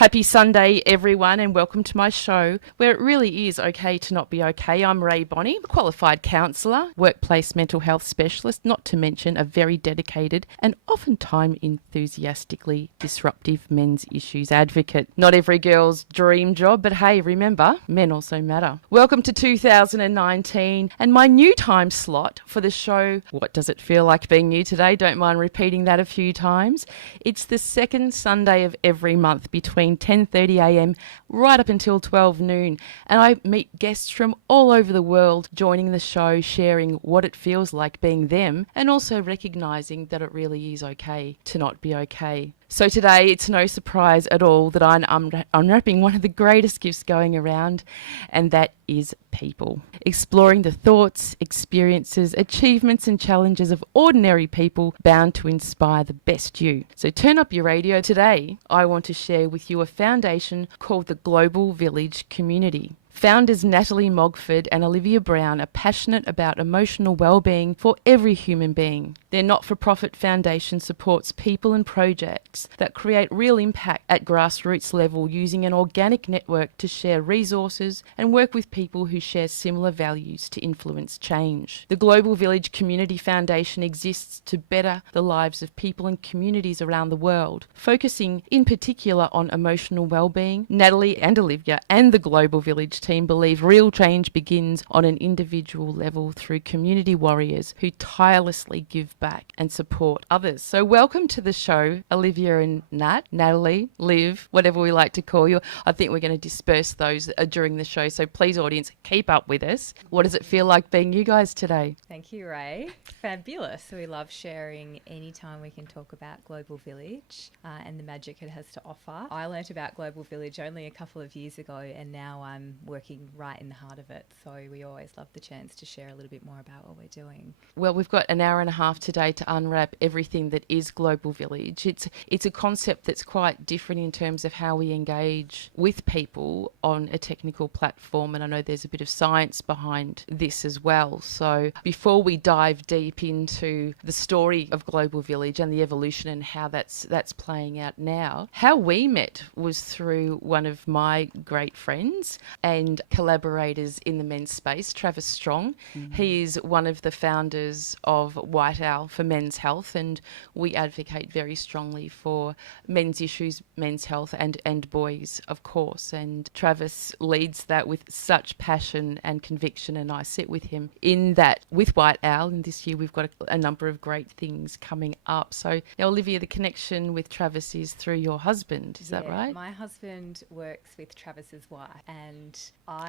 Happy Sunday, everyone, and welcome to my show where it really is okay to not be okay. I'm Rae Bonney, a qualified counsellor, workplace mental health specialist, not to mention a very dedicated and oftentimes enthusiastically disruptive men's issues advocate. Not every girl's dream job, but hey, remember, men also matter. Welcome to 2019 and my new time slot for the show. What does it feel like being new today? Don't mind repeating that a few times. It's the second Sunday of every month between 10:30am right up until 12 noon, and I meet guests from all over the world joining the show, sharing what it feels like being them and also recognising that it really is okay to not be okay. So today it's no surprise at all that I'm unwrapping one of the greatest gifts going around, and that is people. Exploring the thoughts, experiences, achievements and challenges of ordinary people bound to inspire the best you. So turn up your radio. Today I want to share with you a foundation called the Global Village Community. Founders Natalie Mogford and Olivia are passionate about emotional well-being for every human being. Their not-for-profit foundation supports people and projects that create real impact at grassroots level using an organic network to share resources and work with people who share similar values to influence change. The Global Village Community Foundation exists to better the lives of people and communities around the world, focusing in particular on emotional well-being. Natalie and Olivia and the Global Village team believe real change begins on an individual level through community warriors who tirelessly give back and support others. So welcome to the show, Olivia and Natalie, Liv, whatever we like to call you. I think we're going to disperse those during the show, so please, audience, keep up with us. What does it feel like being you guys today? Thank you, Rae. Fabulous. We love sharing anytime we can talk about Global Village and the magic it has to offer. I learnt about Global Village only a couple of years ago, and now I'm working right in the heart of it. So we always love the chance to share a little bit more about what we're doing. Well, we've got an hour and a half today to unwrap everything that is Global Village. It's a concept that's quite different in terms of how we engage with people on a technical platform, and I know there's a bit of science behind this as well. So before we dive deep into the story of Global Village and the evolution and how that's playing out now, how we met was through one of my great friends and collaborators in the men's space, Travis Strong. Mm-hmm. He is one of the founders of White Owl for Men's Health, and we advocate very strongly for men's issues, men's health and boys, of course. And Travis leads that with such passion and conviction, and I sit with him in that with White Owl. And this year we've got a number of great things coming up. So now, Olivia, the connection with Travis is through your husband, is that right? My husband works with Travis's wife, and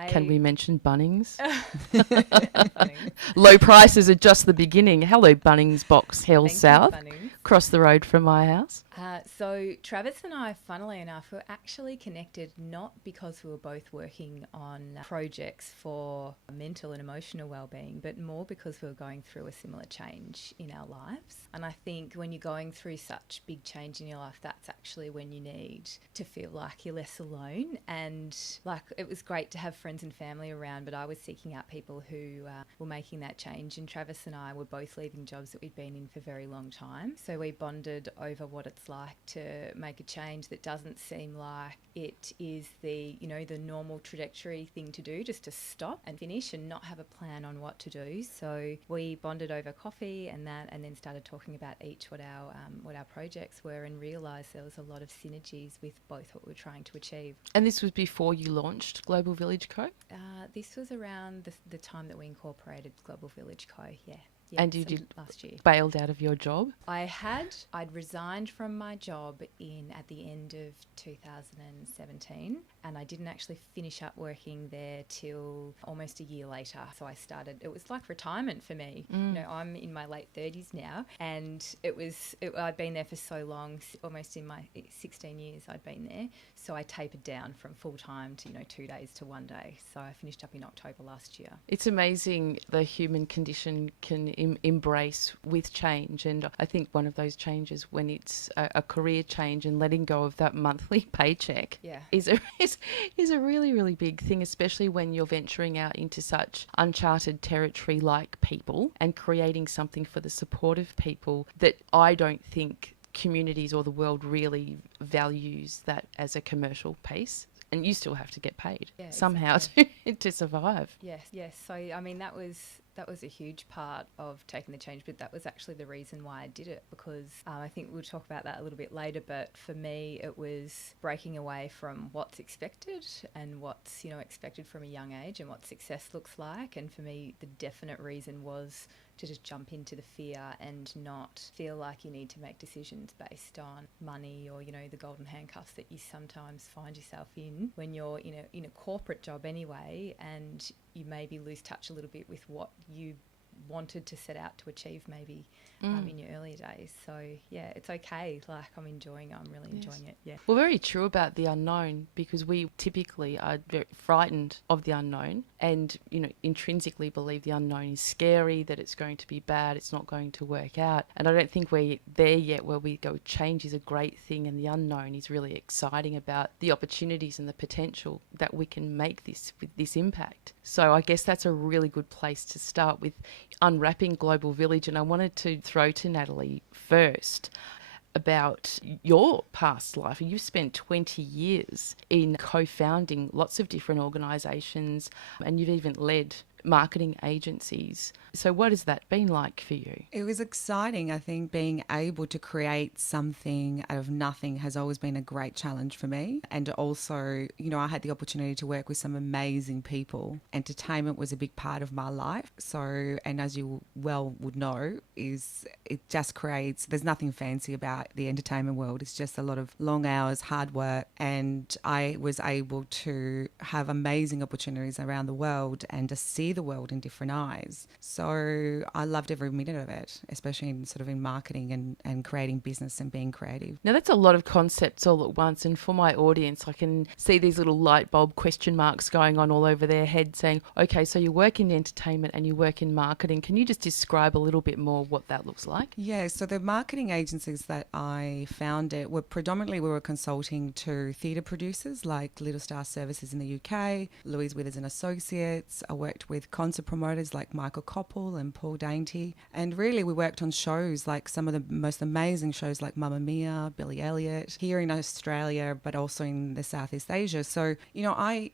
Can we mention Bunnings? Bunnings. Low prices are just the beginning. Hello, Bunnings Box Hill Thank South, you, Bunnings. across the road from my house. So Travis and I, funnily enough, were actually connected not because we were both working on projects for mental and emotional well-being, but more because we were going through a similar change in our lives. And I think when you're going through such big change in your life, that's actually when you need to feel like you're less alone. And like, it was great to have friends and family around, but I was seeking out people who were making that change. And Travis and I were both leaving jobs that we'd been in for a very long time. So we bonded over what it's like to make a change that doesn't seem like it is the normal trajectory thing to do, just to stop and finish and not have a plan on what to do. So we bonded over coffee and then started talking about each what our projects were, and realised there was a lot of synergies with both what we were trying to achieve. And this was before you launched Global Village Co? This was around the time that we incorporated Global Village Co, yeah. And you did last year. Bailed out of your job? I'd resigned from my job at the end of 2017, and I didn't actually finish up working there till almost a year later. So I started, it was like retirement for me. I'm in my late 30s now, and I'd been there for so long, almost in my 16 years I'd been there. So I tapered down from full time to 2 days to 1 day. So I finished up in October last year. It's amazing the human condition can embrace with change, and I think one of those changes when it's a career change and letting go of that monthly paycheck is a really, really big thing, especially when you're venturing out into such uncharted territory like people and creating something for the support of people that I don't think communities or the world really values that as a commercial piece. And you still have to get paid somehow to survive. Yes, yes. So, I mean, that was a huge part of taking the change, but that was actually the reason why I did it, because I think we'll talk about that a little bit later, but for me it was breaking away from what's expected and what's, expected from a young age and what success looks like. And for me, the definite reason was to just jump into the fear and not feel like you need to make decisions based on money or, the golden handcuffs that you sometimes find yourself in when you're in a corporate job anyway, and you maybe lose touch a little bit with what you wanted to set out to achieve maybe in your earlier days. So yeah, it's okay. Like I'm really enjoying it. Yeah. Well, very true about the unknown, because we typically are very frightened of the unknown and, intrinsically believe the unknown is scary, that it's going to be bad, it's not going to work out. And I don't think we're there yet where we go, change is a great thing and the unknown is really exciting about the opportunities and the potential that we can make this with this impact. So I guess that's a really good place to start with unwrapping Global Village. And I wanted to throw to Natalie first about your past life. You've spent 20 years in co-founding lots of different organisations, and you've even led marketing agencies. So what has that been like for you? It was exciting. I think being able to create something out of nothing has always been a great challenge for me. And also, I had the opportunity to work with some amazing people. Entertainment was a big part of my life. So, and as you well would know, it just creates, there's nothing fancy about the entertainment world. It's just a lot of long hours, hard work. And I was able to have amazing opportunities around the world and to see the world in different eyes. So I loved every minute of it, especially in marketing and creating business and being creative. Now that's a lot of concepts all at once, and for my audience I can see these little light bulb question marks going on all over their head saying, okay, so you work in entertainment and you work in marketing. Can you just describe a little bit more what that looks like? Yeah, so the marketing agencies that I founded were predominantly consulting to theatre producers like Little Star Services in the UK, Louise Withers and Associates. I worked with concert promoters like Michael Koppel and Paul Dainty. And really we worked on shows like some of the most amazing shows like Mamma Mia, Billy Elliot, here in Australia, but also in the Southeast Asia. So, I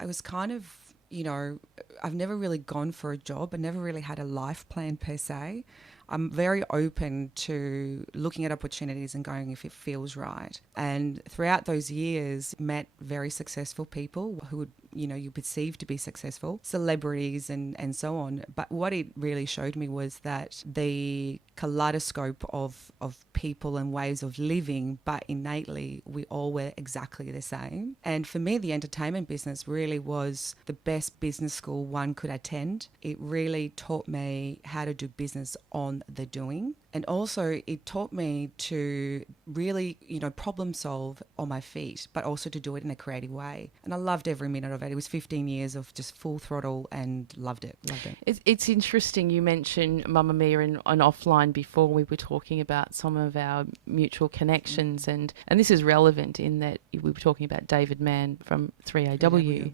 was kind of, I've never really gone for a job. I never really had a life plan per se. I'm very open to looking at opportunities and going if it feels right. And throughout those years, met very successful people who would, you perceive to be successful, celebrities and so on. But what it really showed me was that the kaleidoscope of people and ways of living, but innately we all were exactly the same. And for me, the entertainment business really was the best business school one could attend. It really taught me how to do business on the doing. And also it taught me to really, problem solve on my feet, but also to do it in a creative way. And I loved every minute of it. It was 15 years of just full throttle and loved it. It's interesting you mentioned Mamma Mia and offline before. We were talking about some of our mutual connections, and this is relevant in that we were talking about David Mann from 3AW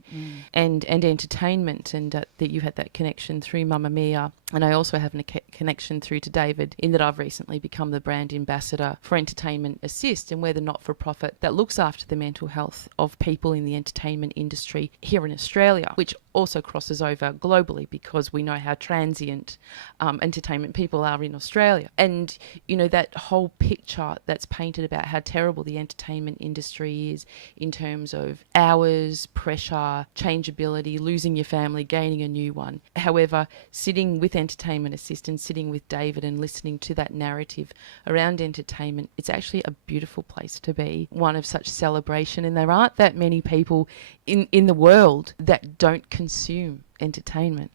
and entertainment, and that you had that connection through Mamma Mia. And I also have a connection through to David in that I've recently become the brand ambassador for Entertainment Assist, and we're the not-for-profit that looks after the mental health of people in the entertainment industry here in Australia, which also crosses over globally because we know how transient entertainment people are in Australia. And, that whole picture that's painted about how terrible the entertainment industry is in terms of hours, pressure, changeability, losing your family, gaining a new one. However, sitting with Entertainment Assist and sitting with David and listening to that narrative around entertainment, it's actually a beautiful place to be, one of such celebration. And there aren't that many people in the world that don't consume entertainment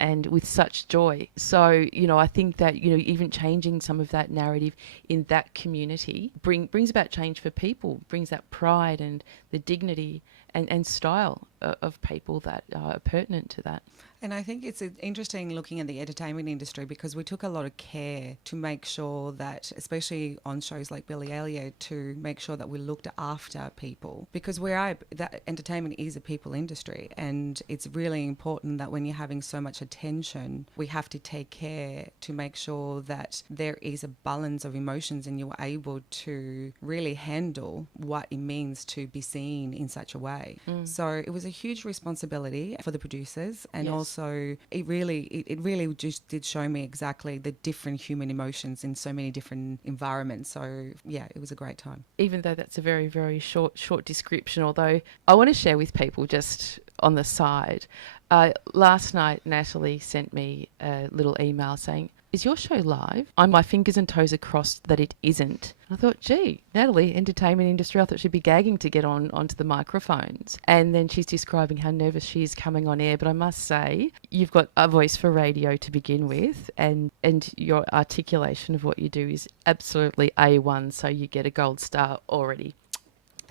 and with such joy. So, I think that, even changing some of that narrative in that community brings about change for people, brings that pride and the dignity and style of people that are pertinent to that. And I think it's interesting looking at the entertainment industry because we took a lot of care to make sure that, especially on shows like Billy Elliot, to make sure that we looked after people, because that entertainment is a people industry, and it's really important that when you're having so much attention, we have to take care to make sure that there is a balance of emotions and you're able to really handle what it means to be seen in such a way. So it was a huge responsibility for the producers, and also it really just did show me exactly the different human emotions in so many different environments. So yeah, it was a great time. Even though that's a very, very short description, although I want to share with people just on the side. Last night, Natalie sent me a little email saying, "Is your show live?" My fingers and toes are crossed that it isn't. I thought, gee, Natalie, entertainment industry, I thought she'd be gagging to get onto the microphones. And then she's describing how nervous she is coming on air. But I must say, you've got a voice for radio to begin with, and your articulation of what you do is absolutely A1, so you get a gold star already.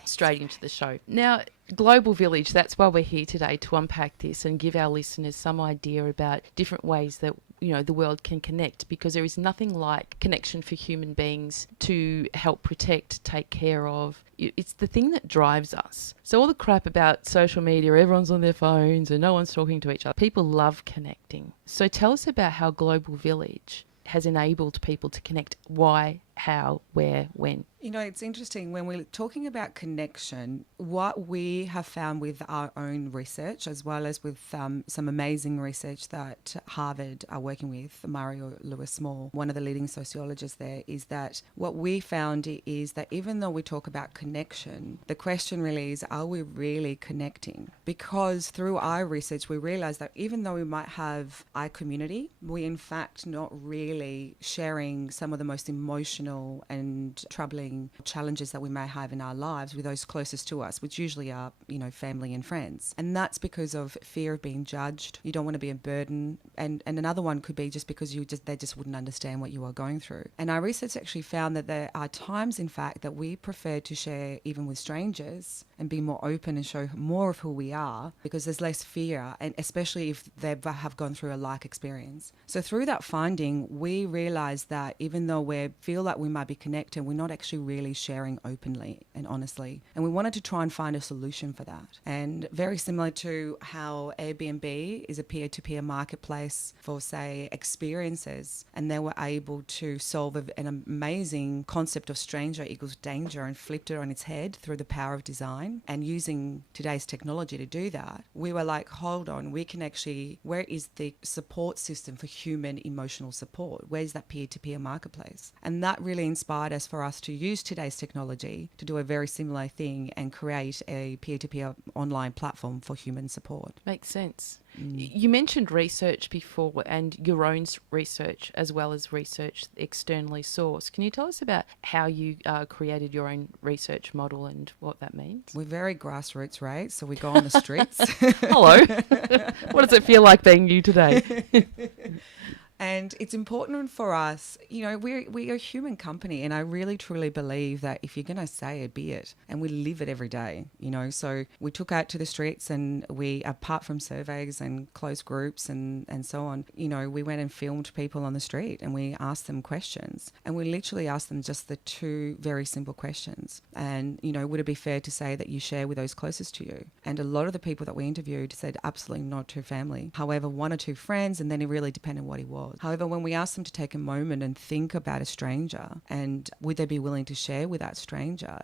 Straight into the show. Now, Global Village, that's why we're here today, to unpack this and give our listeners some idea about different ways that, the world can connect, because there is nothing like connection for human beings to help protect, take care of. It's the thing that drives us. So all the crap about social media, everyone's on their phones and no one's talking to each other. People love connecting. So tell us about how Global Village has enabled people to connect. Why, how, where, when? It's interesting when we're talking about connection, what we have found with our own research, as well as with some amazing research that Harvard are working with, Mario Lewis Small, one of the leading sociologists there, is that what we found is that even though we talk about connection, the question really is, are we really connecting? Because through our research, we realized that even though we might have our community, we in fact not really sharing some of the most emotional and troubling challenges that we may have in our lives with those closest to us, which usually are, family and friends. And that's because of fear of being judged. You don't want to be a burden. And another one could be just because they just wouldn't understand what you are going through. And our research actually found that there are times, in fact, that we prefer to share even with strangers and be more open and show more of who we are, because there's less fear, and especially if they have gone through a like experience. So through that finding, we realized that even though we feel like we might be connected, we're not actually really sharing openly and honestly. And we wanted to try and find a solution for that. And very similar to how Airbnb is a peer-to-peer marketplace for, say, experiences, and they were able to solve an amazing concept of stranger equals danger and flipped it on its head through the power of design. And using today's technology to do that, we were like, hold on, we can actually, where is the support system for human emotional support? Where's that peer-to-peer marketplace? And that really inspired us for us to use today's technology to do a very similar thing and create a peer-to-peer online platform for human support. Makes sense. You mentioned research before, and your own research as well as research externally sourced. Can you tell us about how you created your own research model and what that means? We're very grassroots, right? So we go on the streets. Hello. What does it feel like being you today? And it's important for us, we're a human company, and I really truly believe that if you're going to say it, be it. And we live it every day, So we took out to the streets, and we, apart from surveys and closed groups and so on, we went and filmed people on the street, and we asked them questions. And we literally asked them just the two very simple questions. And, would it be fair to say that you share with those closest to you? And a lot of the people that we interviewed said absolutely not to family. However, one or two friends, and then it really depended on what he was. However, when we asked them to take a moment and think about a stranger and would they be willing to share with that stranger,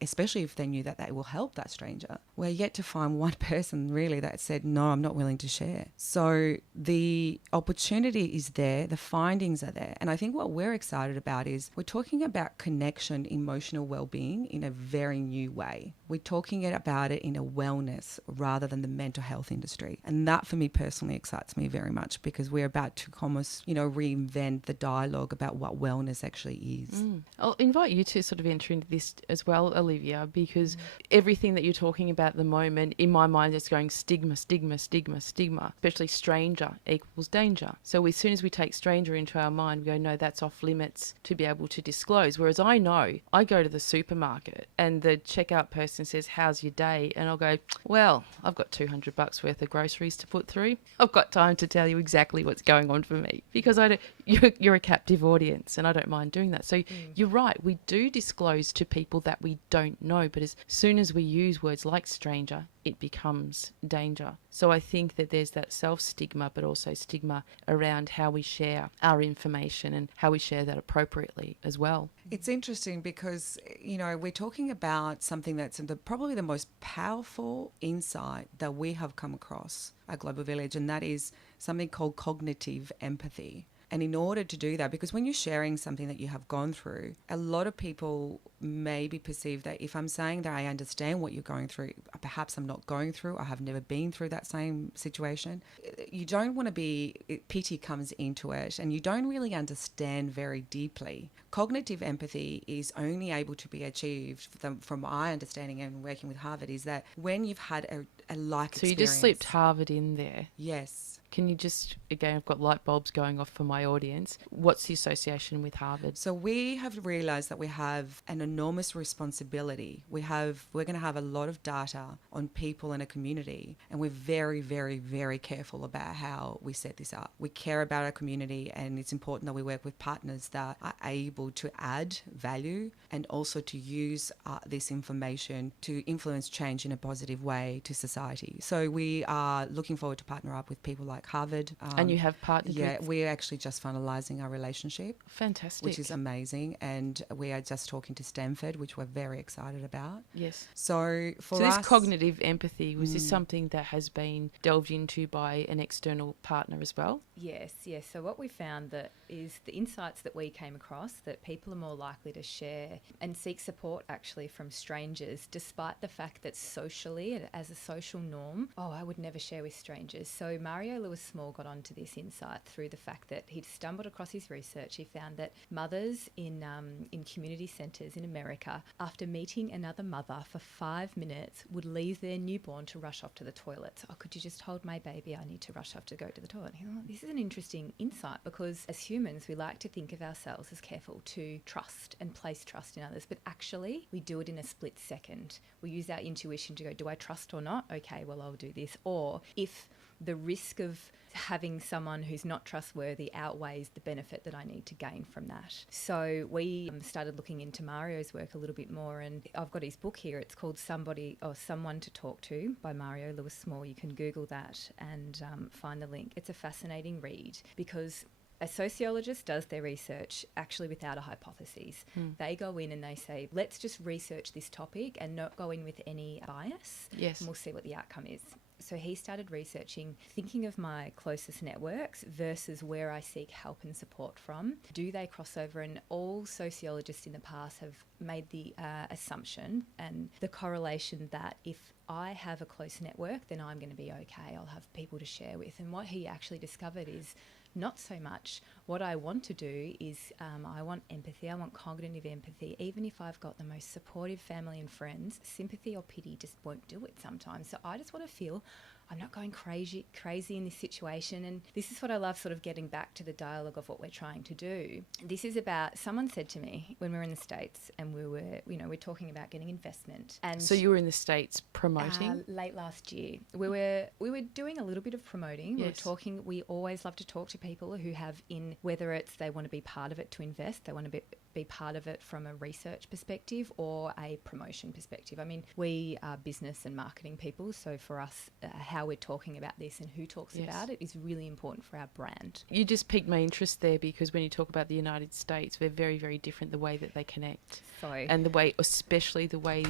especially if they knew that they will help that stranger, we're yet to find one person really that said, no, I'm not willing to share. So the opportunity is there, the findings are there. And I think what we're excited about is we're talking about connection, emotional well-being in a very new way. We're talking about it in a wellness rather than the mental health industry. And that for me personally excites me very much, because we're about had to almost, reinvent the dialogue about what wellness actually is. I'll invite you to sort of enter into this as well, Olivia, because everything that you're talking about at the moment, in my mind, is going stigma, stigma, stigma, stigma, especially stranger equals danger. So as soon as we take stranger into our mind, we go, no, that's off limits to be able to disclose. Whereas I know, I go to the supermarket and the checkout person says, how's your day? And I'll go, well, I've got $200 worth of groceries to put through. I've got time to tell you exactly what's going on for me, because you're a captive audience and I don't mind doing that. So you're right, we do disclose to people that we don't know, but as soon as we use words like stranger, it becomes danger. So I think that there's that self-stigma, but also stigma around how we share our information and how we share that appropriately as well. It's interesting because, we're talking about something that's probably the most powerful insight that we have come across at Global Village, and that is something called cognitive empathy. And in order to do that, because when you're sharing something that you have gone through, a lot of people maybe perceive that if I'm saying that I understand what you're going through, perhaps I'm not going through, I have never been through that same situation. You don't want to pity comes into it, and you don't really understand very deeply. Cognitive empathy is only able to be achieved, from my understanding and working with Harvard, is that when you've had a like experience. So you just slipped Harvard in there. Yes. Can you just, again, I've got light bulbs going off for my audience. What's the association with Harvard? So we have realised that we have an enormous responsibility. We're going to have a lot of data on people in a community, and we're very, very, very careful about how we set this up. We care about our community, and it's important that we work with partners that are able to add value and also to use this information to influence change in a positive way to society. So we are looking forward to partner up with people like Harvard. And you have partnered with? Yeah, we're actually just finalising our relationship. Fantastic. Which is amazing. And we are just talking to Stanford, which we're very excited about. Yes. So for this us, cognitive empathy, was this something that has been delved into by an external partner as well? Yes. So what we found that is the insights that we came across, that people are more likely to share and seek support actually from strangers, despite the fact that socially, as a social norm, I would never share with strangers. So Mario Lewis Small got onto this insight through the fact that he'd stumbled across his research. He found that mothers in community centres in America, after meeting another mother for 5 minutes, would leave their newborn to rush off to the toilet. So, could you just hold my baby? I need to rush off to go to the toilet. This is an interesting insight, because as humans, we like to think of ourselves as careful to trust and place trust in others, but actually we do it in a split second. We use our intuition to go, do I trust or not? Okay, well, I'll do this. Or if the risk of having someone who's not trustworthy outweighs the benefit that I need to gain from that. So we started looking into Mario's work a little bit more, and I've got his book here. It's called Someone to Talk To by Mario Lewis Small. You can Google that and find the link. It's a fascinating read, because a sociologist does their research actually without a hypothesis. They go in and they say, let's just research this topic and not go in with any bias. Yes. And we'll see what the outcome is. So he started researching, thinking of my closest networks versus where I seek help and support from. Do they cross over? And all sociologists in the past have made the assumption and the correlation that if I have a close network, then I'm going to be okay. I'll have people to share with. And what he actually discovered is not so much. What I want to do is I want empathy. I want cognitive empathy. Even if I've got the most supportive family and friends, sympathy or pity just won't do it sometimes. So I just want to feel I'm not going crazy in this situation. And this is what I love, sort of getting back to the dialogue of what we're trying to do. This is about, someone said to me when we were in the States and we were, we're talking about getting investment. And so you were in the States promoting? Late last year. We were doing a little bit of promoting. Yes. We were talking, we always love to talk to people who have whether it's they want to be part of it to invest, they want to be part of it from a research perspective or a promotion perspective. I mean, we are business and marketing people, so for us, how we're talking about this and who talks about it is really important for our brand. You just piqued my interest there, because when you talk about the United States, we're very, very different the way that they connect. And the way, especially the way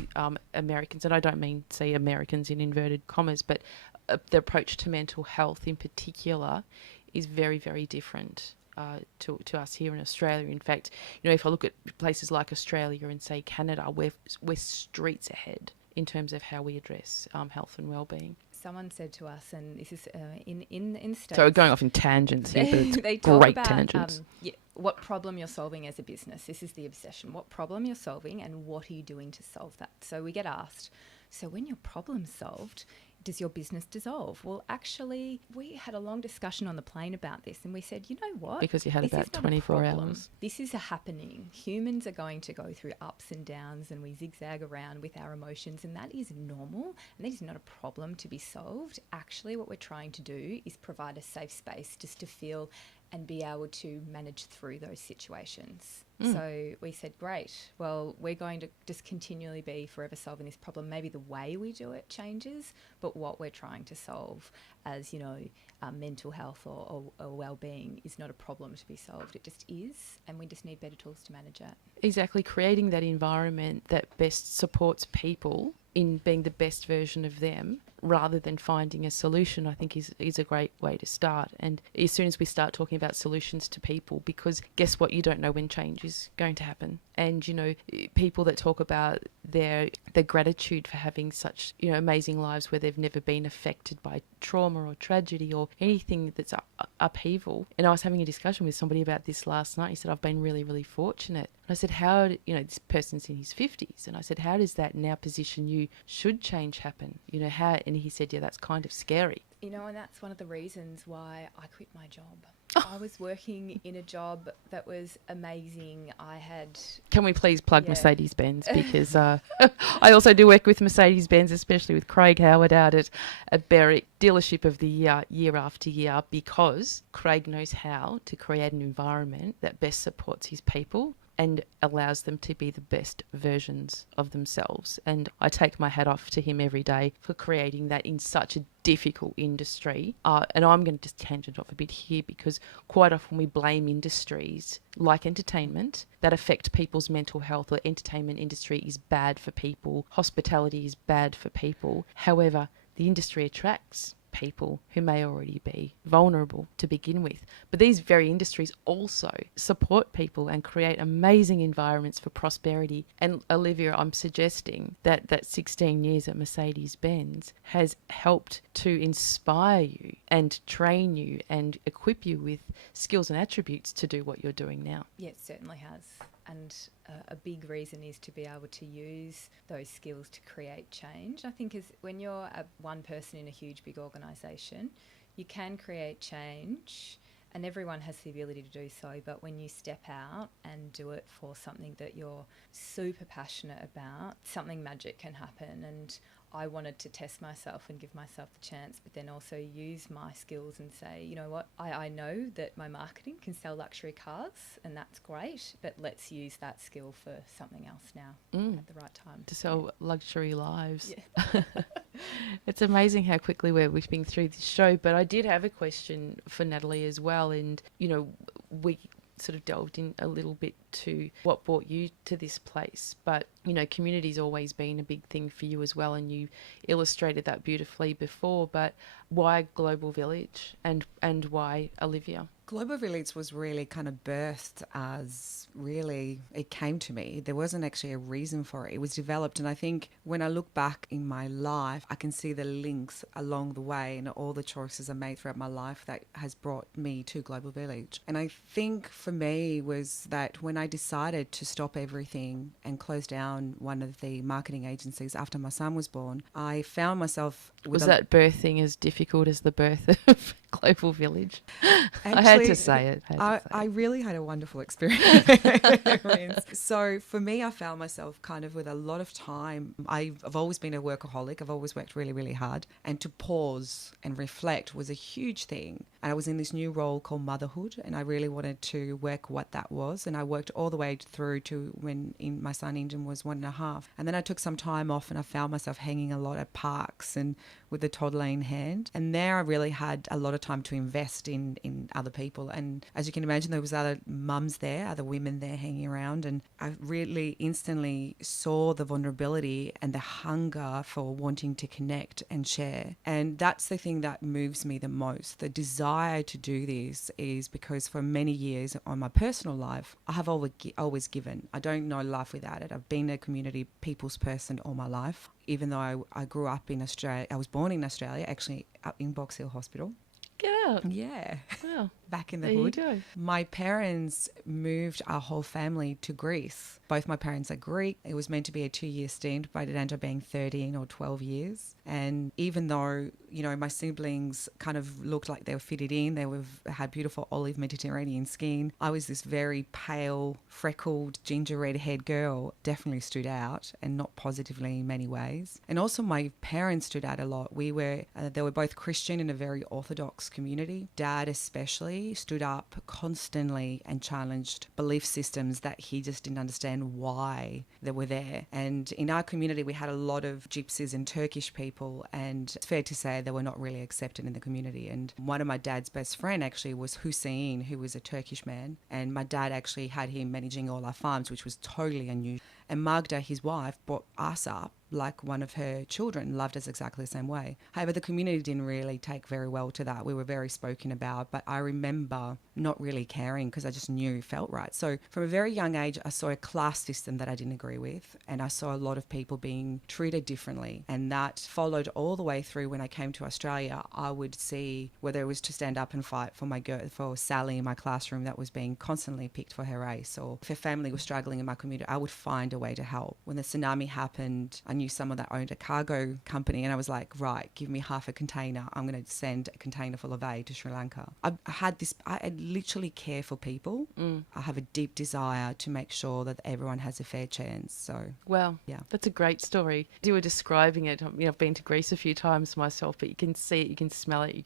Americans, and I don't mean say Americans in inverted commas, but the approach to mental health in particular is very, very different to us here in Australia. In fact, if I look at places like Australia and say Canada, we're streets ahead in terms of how we address health and wellbeing. So someone said to us, and this is in the States. So we're going off in tangents here, but it's they talk great about, tangents. what problem you're solving as a business. This is the obsession. What problem you're solving and what are you doing to solve that? So we get asked, so when your problem's solved, does your business dissolve? Well, actually, we had a long discussion on the plane about this, and we said, you know what? Because you had This about is not a 24 problem. hours. This is a happening. Humans are going to go through ups and downs, and we zigzag around with our emotions, and that is normal, and that is not a problem to be solved. Actually, what we're trying to do is provide a safe space just to feel and be able to manage through those situations. So we said, great, well, we're going to just continually be forever solving this problem. Maybe the way we do it changes, but what we're trying to solve as, mental health or well-being is not a problem to be solved. It just is, and we just need better tools to manage it. Exactly, creating that environment that best supports people in being the best version of them rather than finding a solution, I think is a great way to start. And as soon as we start talking about solutions to people, because guess what, you don't know when change is going to happen. And, people that talk about their gratitude for having such, amazing lives where they've never been affected by trauma or tragedy or anything that's upheaval. And I was having a discussion with somebody about this last night. He said, I've been really, really fortunate. And I said, this person's in his 50s. And I said, how does that now position you should change happen? How? And he said, yeah, that's kind of scary. And that's one of the reasons why I quit my job. I was working in a job that was amazing. Can we please plug Mercedes-Benz? Because I also do work with Mercedes-Benz, especially with Craig Howard out at Berwick, dealership of the year after year, because Craig knows how to create an environment that best supports his people and allows them to be the best versions of themselves. And I take my hat off to him every day for creating that in such a difficult industry. And I'm going to just tangent off a bit here, because quite often we blame industries like entertainment that affect people's mental health, or entertainment industry is bad for people, hospitality is bad for people. However, the industry attracts people who may already be vulnerable to begin with. But these very industries also support people and create amazing environments for prosperity. And Olivia, I'm suggesting that 16 years at Mercedes-Benz has helped to inspire you and train you and equip you with skills and attributes to do what you're doing now. Yeah, it certainly has. And a big reason is to be able to use those skills to create change. I think when you're one person in a huge, big organisation, you can create change, and everyone has the ability to do so. But when you step out and do it for something that you're super passionate about, something magic can happen. And I wanted to test myself and give myself the chance, but then also use my skills and say, you know what, I know that my marketing can sell luxury cars, and that's great, but let's use that skill for something else now at the right time. To sell luxury lives. Yeah. It's amazing how quickly we're whipping through this show, but I did have a question for Natalie as well. And, we sort of delved in a little bit to what brought you to this place, but community's always been a big thing for you as well, and you illustrated that beautifully before. But why Global Village and why Olivia? Global Village was really kind of birthed as really it came to me. There wasn't actually a reason for it. It was developed, and I think when I look back in my life, I can see the links along the way and all the choices I made throughout my life that has brought me to Global Village. And I think for me was that when I decided to stop everything and close down one of the marketing agencies after my son was born, I found myself with that birthing as difficult as the birth of Global Village? Actually, I had to say it. I really had a wonderful experience. So for me, I found myself kind of with a lot of time. I've always been a workaholic. I've always worked really, really hard. And to pause and reflect was a huge thing. And I was in this new role called motherhood, and I really wanted to work what that was. And I worked all the way through to when my son Indian was 1.5. And then I took some time off, and I found myself hanging a lot at parks and with the toddler in hand. And there I really had a lot of time to invest in other people. And as you can imagine, there was other mums there, other women there hanging around. And I really instantly saw the vulnerability and the hunger for wanting to connect and share. And that's the thing that moves me the most. The desire to do this is because for many years on my personal life, I have always given. I don't know life without it. I've been a community people's person all my life. Even though I grew up in Australia, I was born in Australia, actually up in Box Hill Hospital. Get out. Yeah. Wow. Back in the There hood. you go. My parents moved our whole family to Greece. Both my parents are Greek. It was meant to be a 2-year stint, but it ended up being 13 or 12 years. And even though, you know, my siblings kind of looked like they were fitted in, had beautiful olive Mediterranean skin, I was this very pale, freckled, ginger red-haired girl, definitely stood out, and not positively in many ways. And also my parents stood out a lot. They were both Christian in a very orthodox community. Dad especially stood up constantly and challenged belief systems that he just didn't understand why they were there. And in our community, we had a lot of gypsies and Turkish people, and it's fair to say they were not really accepted in the community. And one of my dad's best friend actually was Hussein, who was a Turkish man, and my dad actually had him managing all our farms, which was totally unusual. And Magda, his wife, brought us up like one of her children, loved us exactly the same way. However, the community didn't really take very well to that. We were very spoken about, but I remember not really caring because I just knew it felt right. So from a very young age, I saw a class system that I didn't agree with, and I saw a lot of people being treated differently. And that followed all the way through when I came to Australia. I would see whether it was to stand up and fight for Sally in my classroom that was being constantly picked for her race, or if a family was struggling in my community, I would find a way to help. When the tsunami happened, I knew someone that owned a cargo company, and I was like, right, give me half a container. I'm going to send a container full of aid to Sri Lanka. I literally care for people. I have a deep desire to make sure that everyone has a fair chance. So, wow, yeah. That's a great story. You were describing it. You know, I've been to Greece a few times myself, but you can see it, you can smell it, you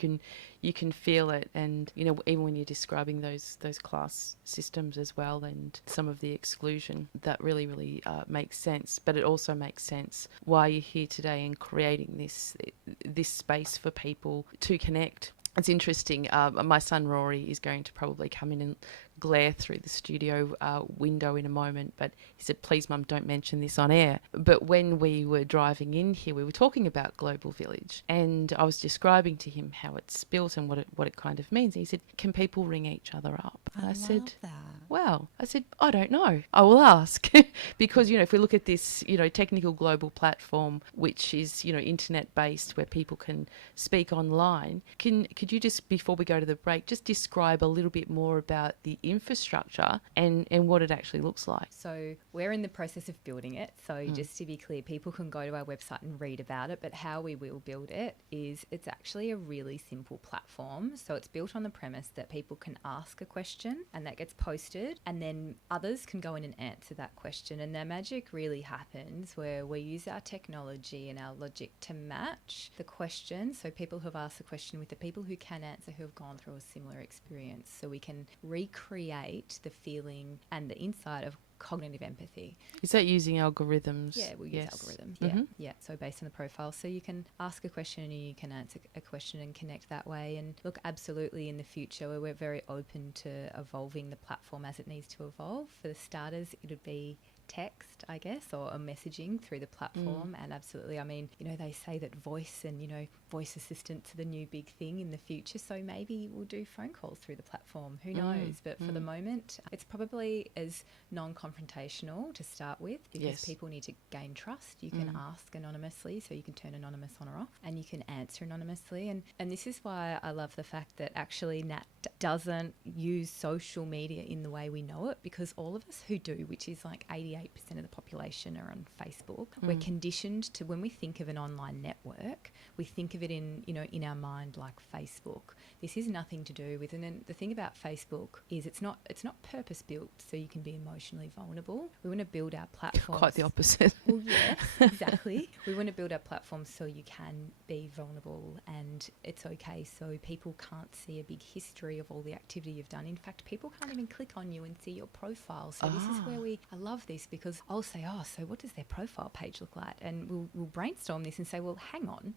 can feel it, and you know, even when you're describing those class systems as well, and some of the exclusion, that really makes sense. But it also makes sense why you're here today and creating this space for people to connect. It's interesting. My son Rory is going to probably come in and glare through the studio window in a moment, but he said, please mum, don't mention this on air. But when we were driving in here, we were talking about Global Village, and I was describing to him how it's built and what it kind of means. And he said, can people ring each other up? And I said, that. well, I said, I don't know. I will ask. Because, you know, if we look at this, you know, technical global platform, which is, you know, internet based, where people can speak online, could you just, before we go to the break, just describe a little bit more about the infrastructure and what it actually looks like? So we're in the process of building it. So just to be clear, people can go to our website and read about it, but how we will build it is it's actually a really simple platform. So it's built on the premise that people can ask a question and that gets posted, and then others can go in and answer that question. And the magic really happens where we use our technology and our logic to match the question. So people who have asked the question with the people who can answer, who have gone through a similar experience. So we can recreate the feeling and the insight of cognitive empathy. Is that using algorithms? Yeah, we'll use algorithms. Yeah. So based on the profile. So you can ask a question and you can answer a question and connect that way. And look, absolutely in the future, we're very open to evolving the platform as it needs to evolve. For the starters, it would be text, I guess, or a messaging through the platform. And absolutely, I mean, you know, they say that voice and, you know, voice assistants are the new big thing in the future. So maybe we'll do phone calls through the platform. Who knows? But for the moment, it's probably as non-confrontational to start with, because people need to gain trust. You can ask anonymously, so you can turn anonymous on or off, and you can answer anonymously. And this is why I love the fact that actually Nat doesn't use social media in the way we know it, because all of us who do, which is like 88% of the population are on Facebook. We're conditioned to, when we think of an online network, we think of it in, you know, in our mind like Facebook. This is nothing to do with, and then the thing about Facebook is it's not purpose built so you can be emotionally vulnerable. We want to build our platform. Quite the opposite. Well, yes, exactly. We want to build our platform so you can be vulnerable and it's okay, so people can't see a big history of all the activity you've done. In fact, people can't even click on you and see your profile. So this is where I love this, because I'll say, oh, so what does their profile page look like? And we'll brainstorm this and say, well, hang on.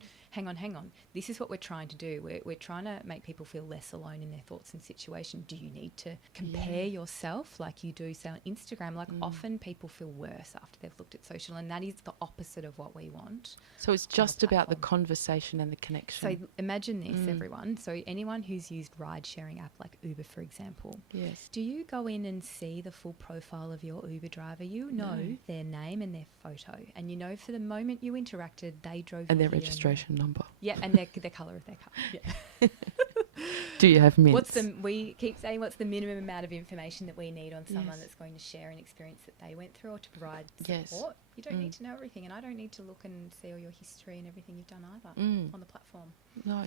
This is what we're trying to do. We're trying to make people feel less alone in their thoughts and situation. Do you need to compare yourself like you do, say, on Instagram? Like often people feel worse after they've looked at social, and that is the opposite of what we want. So it's just about the conversation and the connection. So imagine this, everyone. So anyone who's used ride-sharing app like Uber, for example. Yes. Do you go in and see the full profile of your Uber driver? You know their name and their photo, and you know for the moment you interacted, they drove And you their here registration number. Yeah, and the colour of their car. Yeah. Do you have mints? We keep saying what's the minimum amount of information that we need on someone that's going to share an experience that they went through or to provide support? You don't need to know everything, and I don't need to look and see all your history and everything you've done either on the platform. No,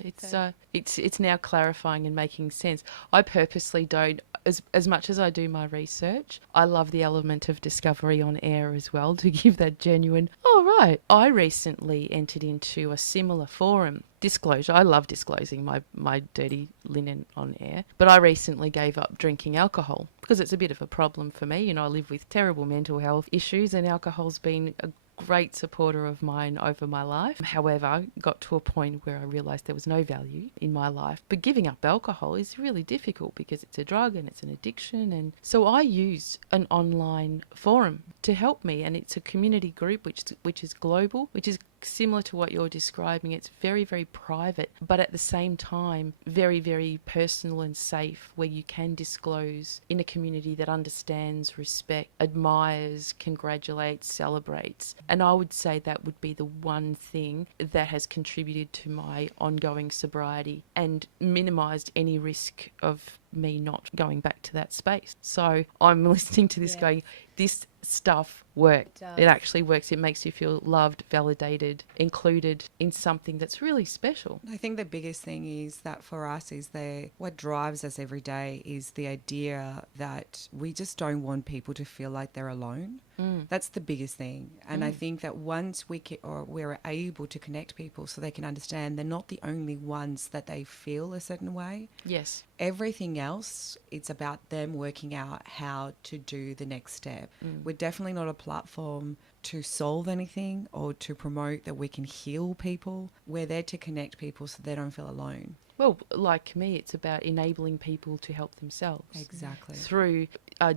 it's now clarifying and making sense. I purposely don't, as much as I do my research, I love the element of discovery on air as well, to give that genuine, oh right. I recently entered into a similar forum. Disclosure, I love disclosing my dirty linen on air, but I recently gave up drinking alcohol because it's a bit of a problem for me. You know, I live with terrible mental health issues, and alcohol's been a great supporter of mine over my life. However, got to a point where I realised there was no value in my life. But giving up alcohol is really difficult because it's a drug and it's an addiction. And so I used an online forum to help me, and it's a community group which is global, which is similar to what you're describing. It's very, very private, but at the same time, very, very personal and safe, where you can disclose in a community that understands, respects, admires, congratulates, celebrates. And I would say that would be the one thing that has contributed to my ongoing sobriety and minimised any risk of me not going back to that space. So I'm listening to this going, this stuff works. It actually works. It makes you feel loved, validated, included in something that's really special. I think the biggest thing is that for us is what drives us every day is the idea that we just don't want people to feel like they're alone. That's the biggest thing. And I think that once we're able to connect people so they can understand they're not the only ones that they feel a certain way. Yes. Everything else, it's about them working out how to do the next step. We're definitely not a platform to solve anything or to promote that we can heal people. We're there to connect people so they don't feel alone. Well, like me, it's about enabling people to help themselves. Exactly. Through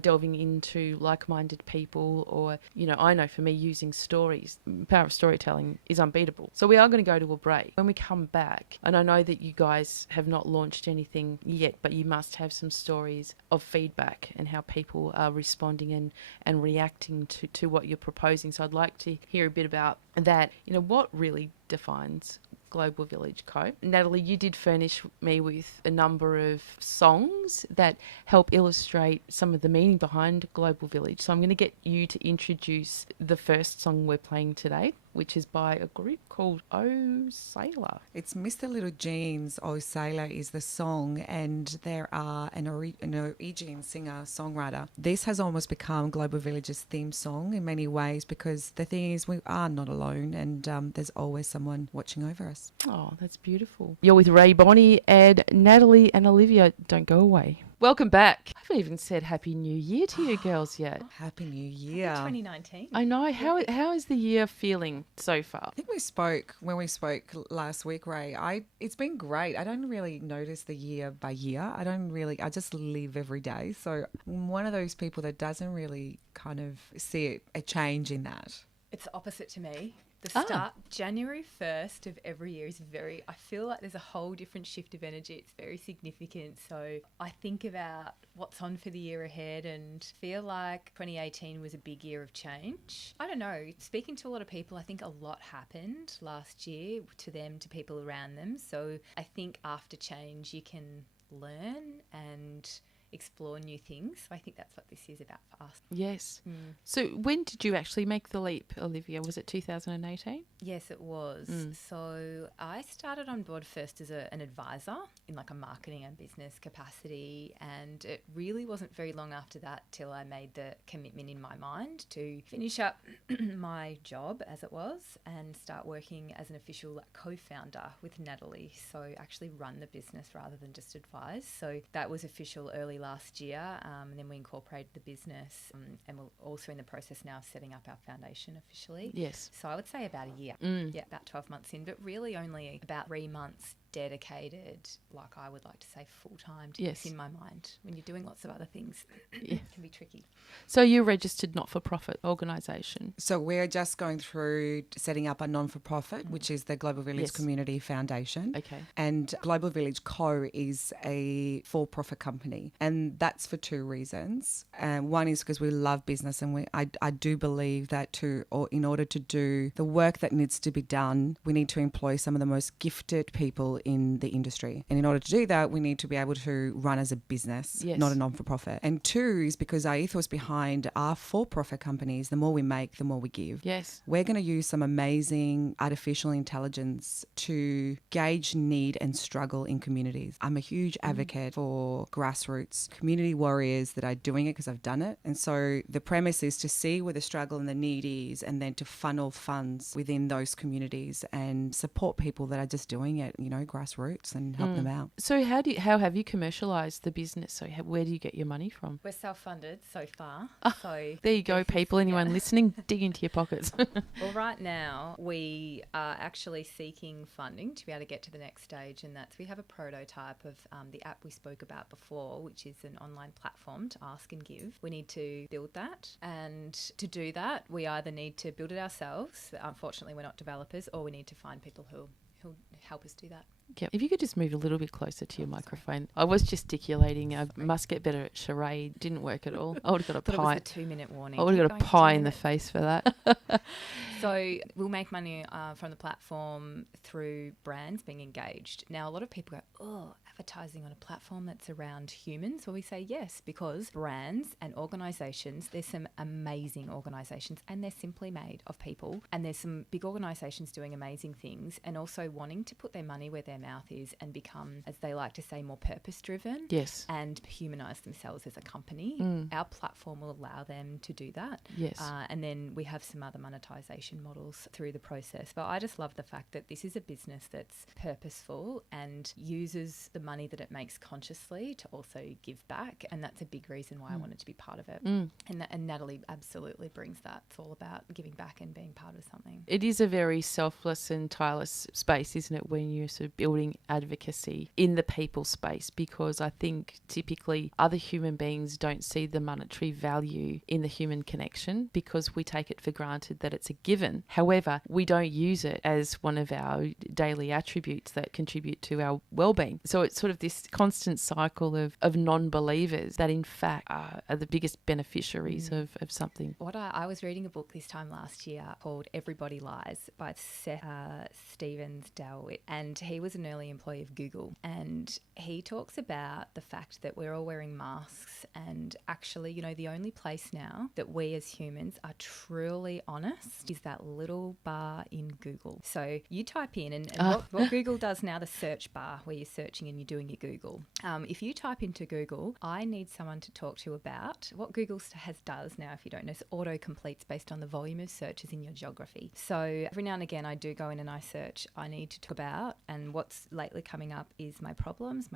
delving into like-minded people, or, you know, I know for me using stories, power of storytelling is unbeatable. So we are going to go to a break. When we come back, and I know that you guys have not launched anything yet, but you must have some stories of feedback and how people are responding and reacting to what you're proposing. So I'd like to hear a bit about that. You know, what really defines Global Village Co. Natalie, you did furnish me with a number of songs that help illustrate some of the meaning behind Global Village. So I'm going to get you to introduce the first song we're playing today, which is by a group called Oh Sailor. It's Mr. Little Jean's Oh Sailor is the song, and there are an Norwegian singer-songwriter. This has almost become Global Village's theme song in many ways, because the thing is we are not alone, and there's always someone watching over us. Oh, that's beautiful. You're with Rae Bonney, and Natalie and Olivia. Don't go away. Welcome back. I haven't even said Happy New Year to you girls yet. Happy New Year. 2019. I know. How is the year feeling so far? I think when we spoke last week, Ray, it's been great. I don't really notice the year by year. I just live every day. So I'm one of those people that doesn't really kind of see a change in that. It's the opposite to me. The start, January 1st of every year is I feel like there's a whole different shift of energy. It's very significant. So I think about what's on for the year ahead and feel like 2018 was a big year of change. I don't know. Speaking to a lot of people, I think a lot happened last year to them, to people around them. So I think after change, you can learn and explore new things. So I think that's what this is about for us. Yes. So when did you actually make the leap, Olivia? Was it 2018? Yes, it was. So I started on board first as an advisor in like a marketing and business capacity, and it really wasn't very long after that till I made the commitment in my mind to finish up my job as it was and start working as an official co-founder with Natalie. So actually run the business rather than just advise. So that was official early early last year, and then we incorporated the business, and we're also in the process now of setting up our foundation officially. Yes. So I would say about a year. Yeah, about 12 months in, but really only about 3 months dedicated, like I would like to say full-time to this in my mind. When you're doing lots of other things, it can be tricky. So you're a registered not-for-profit organisation? So we're just going through setting up a non-for-profit, which is the Global Village Community Foundation. Okay. And Global Village Co. is a for-profit company. And that's for two reasons. One is because we love business, and I do believe that in order to do the work that needs to be done, we need to employ some of the most gifted people in the industry. And in order to do that, we need to be able to run as a business, not a non-for-profit. And two is because our ethos behind our for-profit companies, the more we make, the more we give. Yes. We're going to use some amazing artificial intelligence to gauge need and struggle in communities. I'm a huge advocate for grassroots community warriors that are doing it because I've done it. And so the premise is to see where the struggle and the need is, and then to funnel funds within those communities and support people that are just doing it, grassroots, and help them out. So how have you commercialised the business? So where do you get your money from? We're self-funded so far. So there you go, people. Anyone listening, dig into your pockets. Well, right now we are actually seeking funding to be able to get to the next stage, and that's we have a prototype of the app we spoke about before, which is an online platform to ask and give. We need to build that, and to do that we either need to build it ourselves, unfortunately we're not developers, or we need to find people who'll help us do that. Yeah. If you could just move a little bit closer to your microphone. I was gesticulating. I must get better at charade. Didn't work at all. I would have got a pie. It was a 2-minute warning. I would have got a pie in the face for that. So we'll make money from the platform through brands being engaged. Now, a lot of people go, oh, advertising on a platform that's around humans. Well, we say yes, because brands and organisations, there's some amazing organisations, and they're simply made of people. And there's some big organisations doing amazing things and also wanting to put their money where their mouth is and become, as they like to say, more purpose-driven. Yes. And humanise themselves as a company. Our platform will allow them to do that. Yes. And then we have some other monetisation models through the process. But I just love the fact that this is a business that's purposeful and uses the money that it makes consciously to also give back. And that's a big reason why I wanted to be part of it. And Natalie absolutely brings that. It's all about giving back and being part of something. It is a very selfless and tireless space, isn't it, when you're sort of building advocacy in the people space, because I think typically other human beings don't see the monetary value in the human connection because we take it for granted that it's a given. However, we don't use it as one of our daily attributes that contribute to our well-being. So it's sort of this constant cycle of non-believers that in fact are the biggest beneficiaries of something. I was reading a book this time last year called Everybody Lies by Seth Stevens-Dowit, and he was an early employee of Google, and he talks about the fact that we're all wearing masks, and actually, the only place now that we as humans are truly honest is that little bar in Google. So you type in, and what Google does now, the search bar where you're searching and you're doing your Google. If you type into Google, I need someone to talk to about what Google does now, if you don't know, is auto-completes based on the volume of searches in your geography. So every now and again I do go in and I search, I need to talk about, and what's lately coming up is my problems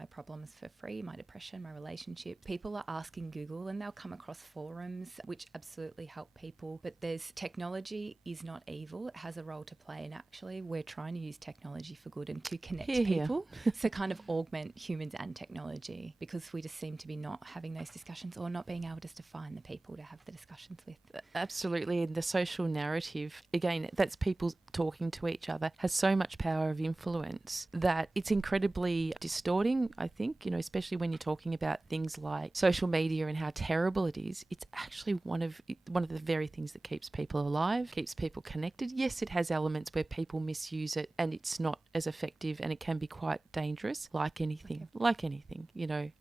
for free, my depression, my relationship. People are asking Google, and they'll come across forums which absolutely help people, but technology is not evil. It has a role to play, and actually we're trying to use technology for good and to connect people. So kind of augment humans and technology, because we just seem to be not having those discussions or not being able just to find the people to have the discussions with. Absolutely. And the social narrative, again, that's people talking to each other, has so much power of influence that it's incredibly distorting, I think, especially when you're talking about things like social media and how terrible it is. It's actually one of the very things that keeps people alive, keeps people connected. Yes, it has elements where people misuse it and it's not as effective, and it can be quite dangerous, like anything.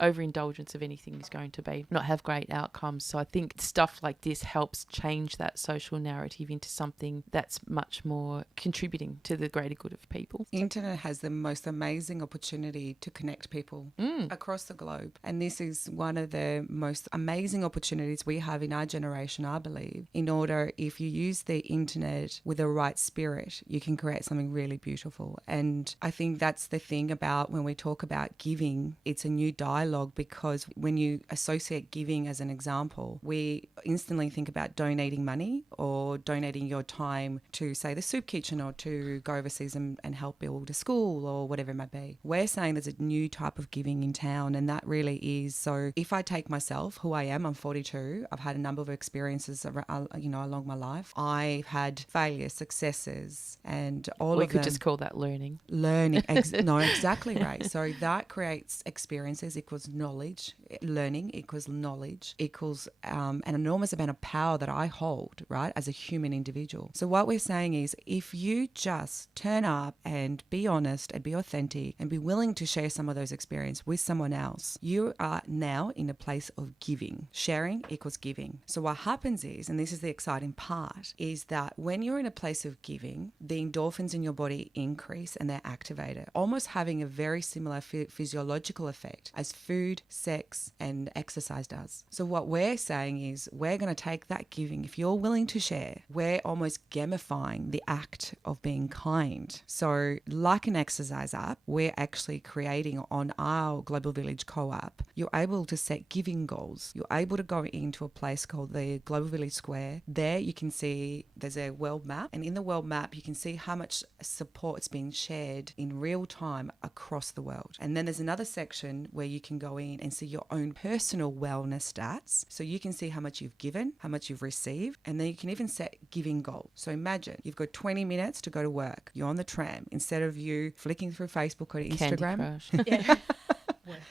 Overindulgence of anything is going to not have great outcomes. So I think stuff like this helps change that social narrative into something that's much more contributing to the greater good of people. Internet has the most amazing opportunity to connect people across the globe. And this is one of the most amazing opportunities we have in our generation, I believe. In order, if you use the internet with the right spirit, you can create something really beautiful. And I think that's the thing about when we talk about giving, it's a new dialogue, because when you associate giving as an example, we instantly think about donating money or donating your time to, say, the soup kitchen, or to go overseas and help build a school or whatever it might be. We're saying there's a new type of giving in town, and that really is, so if I take myself, who I am, I'm 42, I've had a number of experiences along my life. I've had failures, successes, and all We of them. could just call that learning. No, exactly right. So that creates experiences equals knowledge. Learning equals knowledge equals an enormous amount of power that I hold, right, as a human individual. So what we're saying is, if you just turn up and be honest and be authentic and be willing to share some of those experiences with someone else, you are now in a place of giving. Sharing equals giving. So what happens is, and this is the exciting part, is that when you're in a place of giving, the endorphins in your body increase and they're activated, almost having a very similar physiological effect as food, sex, and exercise does. So what we're saying is, we're going to take that giving. If you're willing to share, we're almost gamifying the act of being kind. So like an exercise app, we're actually creating on our Global Village co-op, you're able to set giving goals. You're able to go into a place called the Global Village Square. There you can see there's a world map, and in the world map you can see how much support is being shared in real time across the world. And then there's another section where you can go in and see your own personal wellness stats. So you can see how much you've given, how much you've received, and then you can even set giving goals. So imagine you've got 20 minutes to go to work. You're on the tram. Instead of you flicking through Facebook or Instagram. Candy Crush. Yeah.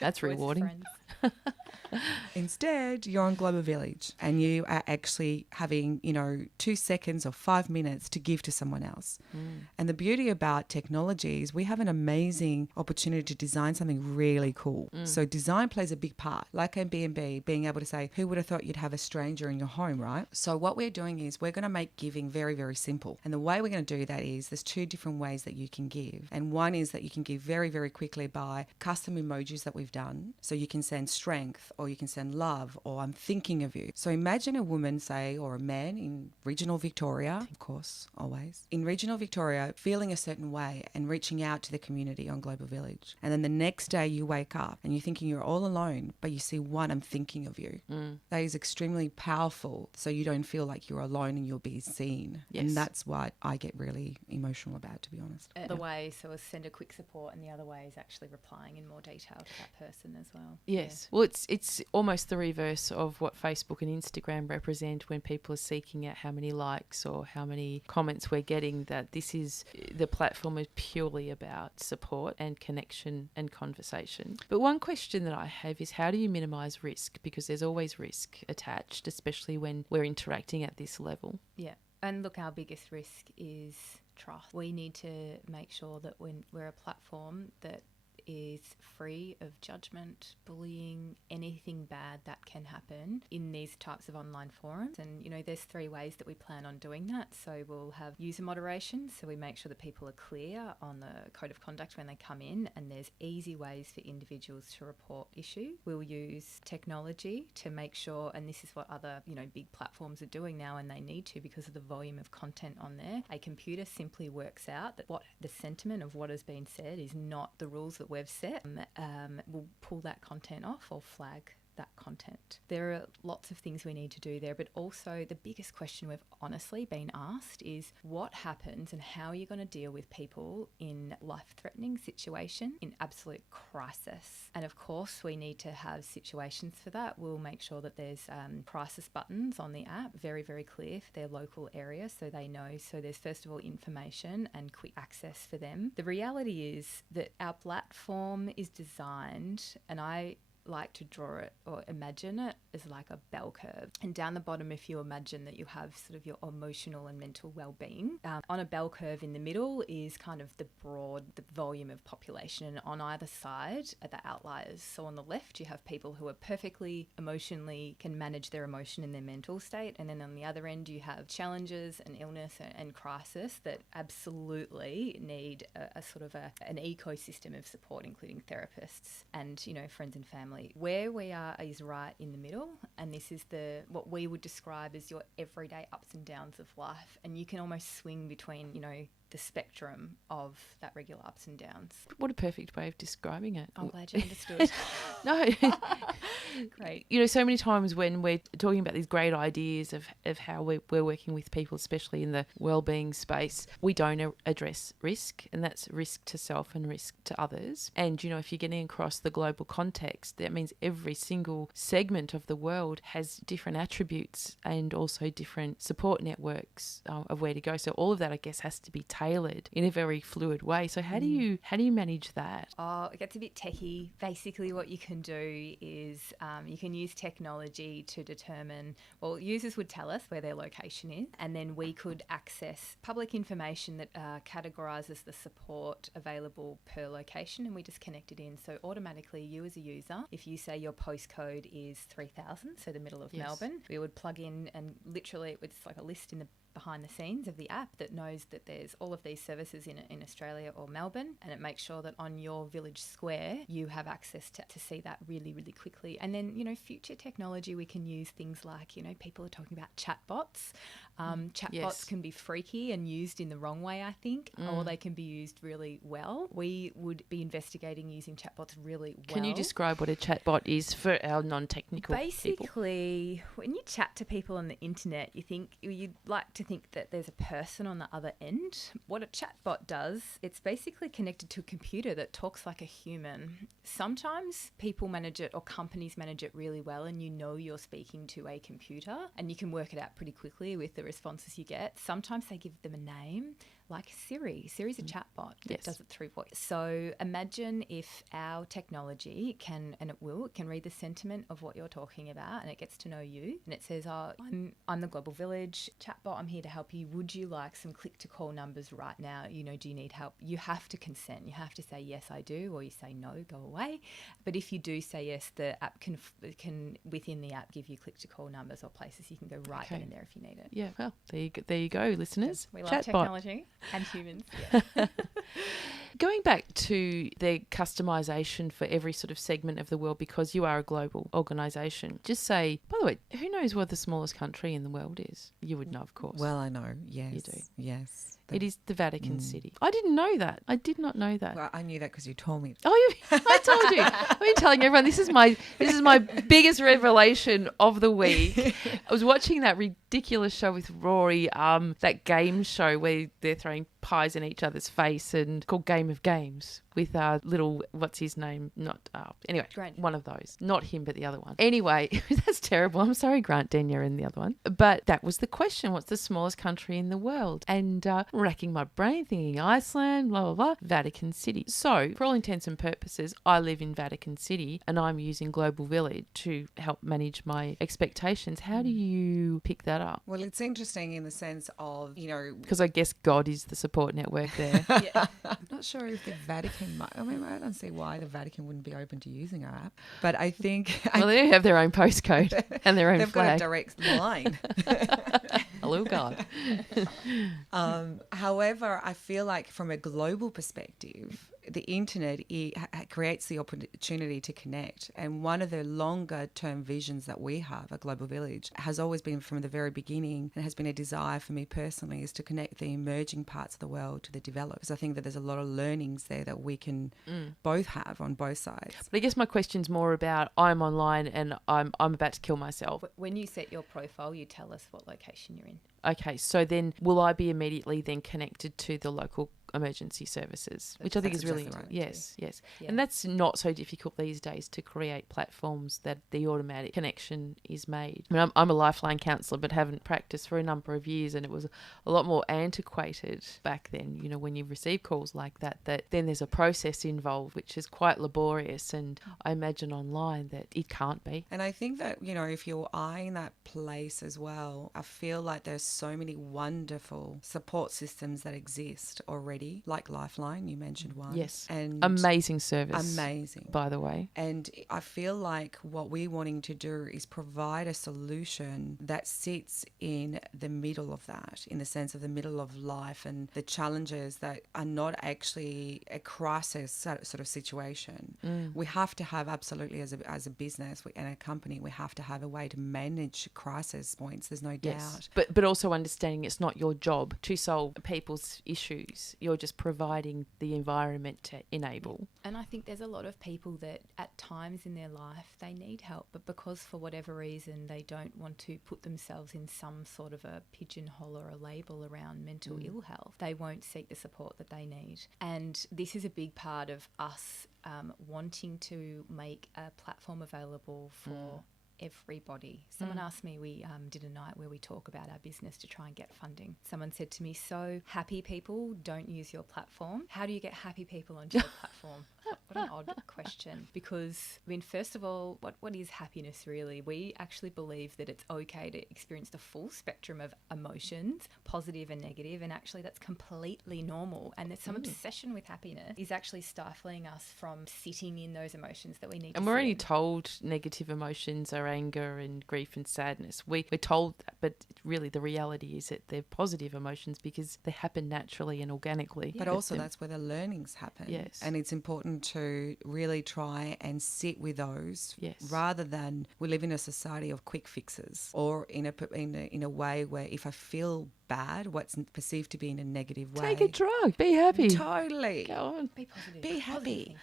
That's rewarding. Instead, you're on Global Village and you are actually having, 2 seconds or 5 minutes to give to someone else. And the beauty about technology is we have an amazing opportunity to design something really cool. So design plays a big part. Like Airbnb, being able to say, who would have thought you'd have a stranger in your home, right? So what we're doing is we're going to make giving very, very simple. And the way we're going to do that is there's 2 different ways that you can give. And one is that you can give very, very quickly by custom emojis that we've done. So you can send strength, or you can send love, or I'm thinking of you. So imagine a woman, say, or a man in regional Victoria, of course, always, in regional Victoria, feeling a certain way and reaching out to the community on Global Village. And then the next day you wake up and you're thinking you're all alone, but you see one, I'm thinking of you. That is extremely powerful. So you don't feel like you're alone and you'll be seen. Yes. And that's what I get really emotional about, to be honest. The way, so send a quick support, and the other way is actually replying in more detail to that person as well. Yes. Well, it's almost the reverse of what Facebook and Instagram represent when people are seeking out how many likes or how many comments we're getting, that this is, the platform is purely about support and connection and conversation. But one question that I have is, how do you minimise risk? Because there's always risk attached, especially when we're interacting at this level. Yeah. And look, our biggest risk is trust. We need to make sure that when we're a platform that is free of judgment, bullying, anything bad that can happen in these types of online forums. And, there's 3 ways that we plan on doing that. So we'll have user moderation. So we make sure that people are clear on the code of conduct when they come in, and there's easy ways for individuals to report issues. We'll use technology to make sure, and this is what other, big platforms are doing now, and they need to because of the volume of content on there. A computer simply works out that what the sentiment of what has been said is not the rules that we've set. We'll pull that content off or flag that content. There are lots of things we need to do there, but also the biggest question we've honestly been asked is what happens and how are you going to deal with people in life-threatening situations, in absolute crisis. And of course we need to have situations for that. We'll make sure that there's crisis buttons on the app, very, very clear for their local area so they know. So there's first of all information and quick access for them. The reality is that our platform is designed, and I like to draw it or imagine it as like a bell curve. And down the bottom, if you imagine that you have sort of your emotional and mental well-being, on a bell curve in the middle is kind of the volume of population. And on either side are the outliers. So on the left, you have people who are perfectly emotionally, can manage their emotion and their mental state. And then on the other end, you have challenges and illness and crisis that absolutely need a sort of an ecosystem of support, including therapists and, you know, friends and family. Where we are is right in the middle, and this is what we would describe as your everyday ups and downs of life. And you can almost swing between, you know, the spectrum of that regular ups and downs. What a perfect way of describing it. I'm glad you understood. No. Great. You know, so many times when we're talking about these great ideas of how we're working with people, especially in the wellbeing space, we don't address risk, and that's risk to self and risk to others. And, you know, if you're getting across the global context, that means every single segment of the world has different attributes and also different support networks of where to go. So all of that, I guess, has to be tailored in a very fluid way. So how do you manage that? Oh, it gets a bit techie. Basically, what you can do is you can use technology to determine, well, users would tell us where their location is, and then we could access public information that categorises the support available per location, and we just connect it in. So automatically, you as a user, if you say your postcode is 3000, so the middle of Melbourne, we would plug in, and literally it's like a list in the behind the scenes of the app that knows that there's all of these services in Australia or Melbourne, and it makes sure that on your village square you have access to see that really, really quickly. And then, you know, future technology, we can use things like, you know, people are talking about chatbots. Chatbots can be freaky and used in the wrong way, I think, or they can be used really well. We would be investigating using chatbots really well. Can you describe what a chatbot is for our non-technical people? Basically, when you chat to people on the internet, you'd like to think that there's a person on the other end. What a chatbot does, it's basically connected to a computer that talks like a human. Sometimes people manage it or companies manage it really well, and you know you're speaking to a computer and you can work it out pretty quickly with the responses you get. Sometimes they give them a name, like Siri. Siri's a chatbot that does it through voice. So imagine if our technology can, and it can read the sentiment of what you're talking about, and it gets to know you, and it says, oh, I'm the Global Village chatbot, I'm here to help you. Would you like some click-to-call numbers right now? You know, do you need help? You have to consent. You have to say, yes, I do, or you say, no, go away. But if you do say yes, the app can within the app give you click-to-call numbers or places you can go right in there if you need it. Yeah, well, there you go, listeners. We love technology. And humans. Yeah. Going back to the customisation for every sort of segment of the world, because you are a global organisation, just say, by the way, who knows what the smallest country in the world is? You would know, of course. Well, I know. Yes. You do. Yes. It is the Vatican City. I didn't know that. I did not know that. Well, I knew that because you told me. Oh, I told you. I've been telling everyone this is my biggest revelation of the week. I was watching that ridiculous show with Rory, that game show where they're throwing pies in each other's face, and called Game of Games with little, what's his name? Anyway, Grant. One of those. Not him, but the other one. Anyway, that's terrible. I'm sorry, Grant Denyer and the other one. But that was the question. What's the smallest country in the world? And racking my brain thinking Iceland, blah, blah, blah, Vatican City. So for all intents and purposes, I live in Vatican City and I'm using Global Village to help manage my expectations. How do you pick that up? Well, it's interesting in the sense of, you know... Because I guess God is the support network there. Yeah. I'm not sure if the Vatican might... I mean, I don't see why the Vatican wouldn't be open to using our app. But I think... Well, they do have their own postcode and their own They've flag. got a direct line. Hello, God. However, I feel like from a global perspective, the internet creates the opportunity to connect. And one of the longer term visions that we have at Global Village has always been from the very beginning, and has been a desire for me personally, is to connect the emerging parts of the world to the developed. Because I think that there's a lot of learnings there that we can both have on both sides. But I guess my question's more about I'm online and I'm about to kill myself. When you set your profile, you tell us what location you're in. Okay, so then will I be immediately then connected to the local emergency services, which I think is really exactly right. yes. Yeah. And that's not so difficult these days to create platforms that the automatic connection is made. I mean, I'm a lifeline counsellor, but haven't practiced for a number of years, and it was a lot more antiquated back then. You know, when you receive calls like that then there's a process involved, which is quite laborious, and I imagine online that it can't be. And I think that, you know, if you're eyeing that place as well, I feel like there's so many wonderful support systems that exist already, like Lifeline, you mentioned one. Yes. And Amazing service. amazing. By the way. And I feel like what we're wanting to do is provide a solution that sits in the middle of that, in the sense of the middle of life and the challenges that are not actually a crisis sort of situation. We have to have, absolutely, as a business and a company, we have to have a way to manage crisis points. There's no doubt. But also understanding it's not your job to solve people's issues. You're just providing the environment to enable. And I think there's a lot of people that at times in their life they need help, but because for whatever reason they don't want to put themselves in some sort of a pigeonhole or a label around mental ill health, they won't seek the support that they need. And this is a big part of us wanting to make a platform available for everybody. Someone asked me, we did a night where we talk about our business to try and get funding. Someone said to me, so happy people don't use your platform. How do you get happy people onto your platform? What an odd question. Because, I mean, first of all, what is happiness really? We actually believe that it's okay to experience the full spectrum of emotions, positive and negative, and actually that's completely normal. And that some obsession with happiness is actually stifling us from sitting in those emotions that we need to And we're sit only in. told negative emotions are anger and grief and sadness. We're told that, but really the reality is that they're positive emotions because they happen naturally and organically. But also that's where the learnings happen. Yes. And it's important to really try and sit with those Yes. rather than we live in a society of quick fixes or in a way where if I feel bad, what's perceived to be in a negative way. Take a drug. Be happy. Totally. Go on. Be positive. Be Positive happy. thinking.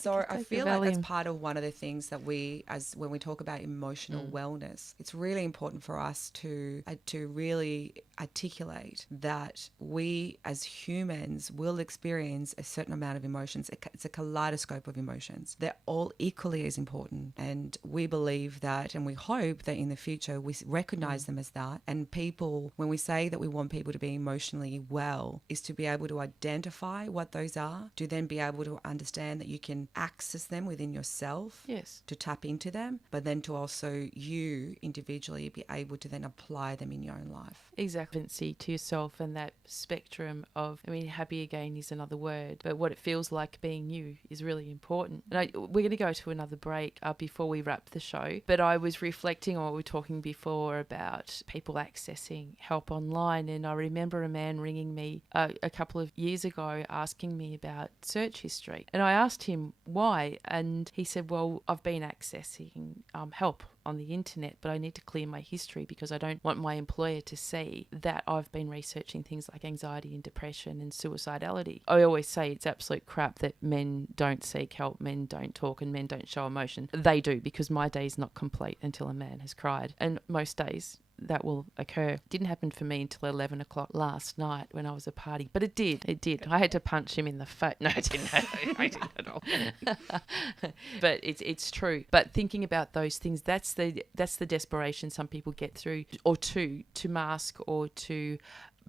So I take feel the like that's Valium. part of one of the things that we, as when we talk about emotional wellness, it's really important for us to really articulate that we as humans will experience a certain amount of emotions. It's a kaleidoscope of emotions. They're all equally as important, and we believe that, and we hope that in the future we recognize them as that. And people, when we say that we want people to be emotionally well, is to be able to identify what those are, to then be able to understand that you can access them within yourself, Yes. to tap into them, but then to also you individually be able to then apply them in your own life. Exactly. To yourself and that spectrum of, I mean, happy again is another word, but what it feels like being you is really important. And we're going to go to another break before we wrap the show, but I was reflecting on what we were talking before about people accessing help online, and I remember a man ringing me a couple of years ago asking me about search history, and I asked him why, and he said, well, I've been accessing help on the internet, but I need to clear my history because I don't want my employer to see that I've been researching things like anxiety and depression and suicidality. I always say it's absolute crap that men don't seek help, men don't talk, and men don't show emotion. They do, because my day is not complete until a man has cried, and most days that will occur. Didn't happen for me until 11 o'clock last night when I was at a party, but it did. I had to punch him in the face. No, I didn't. I didn't at all. But it's true. But thinking about those things, that's the desperation some people get through, or to mask or to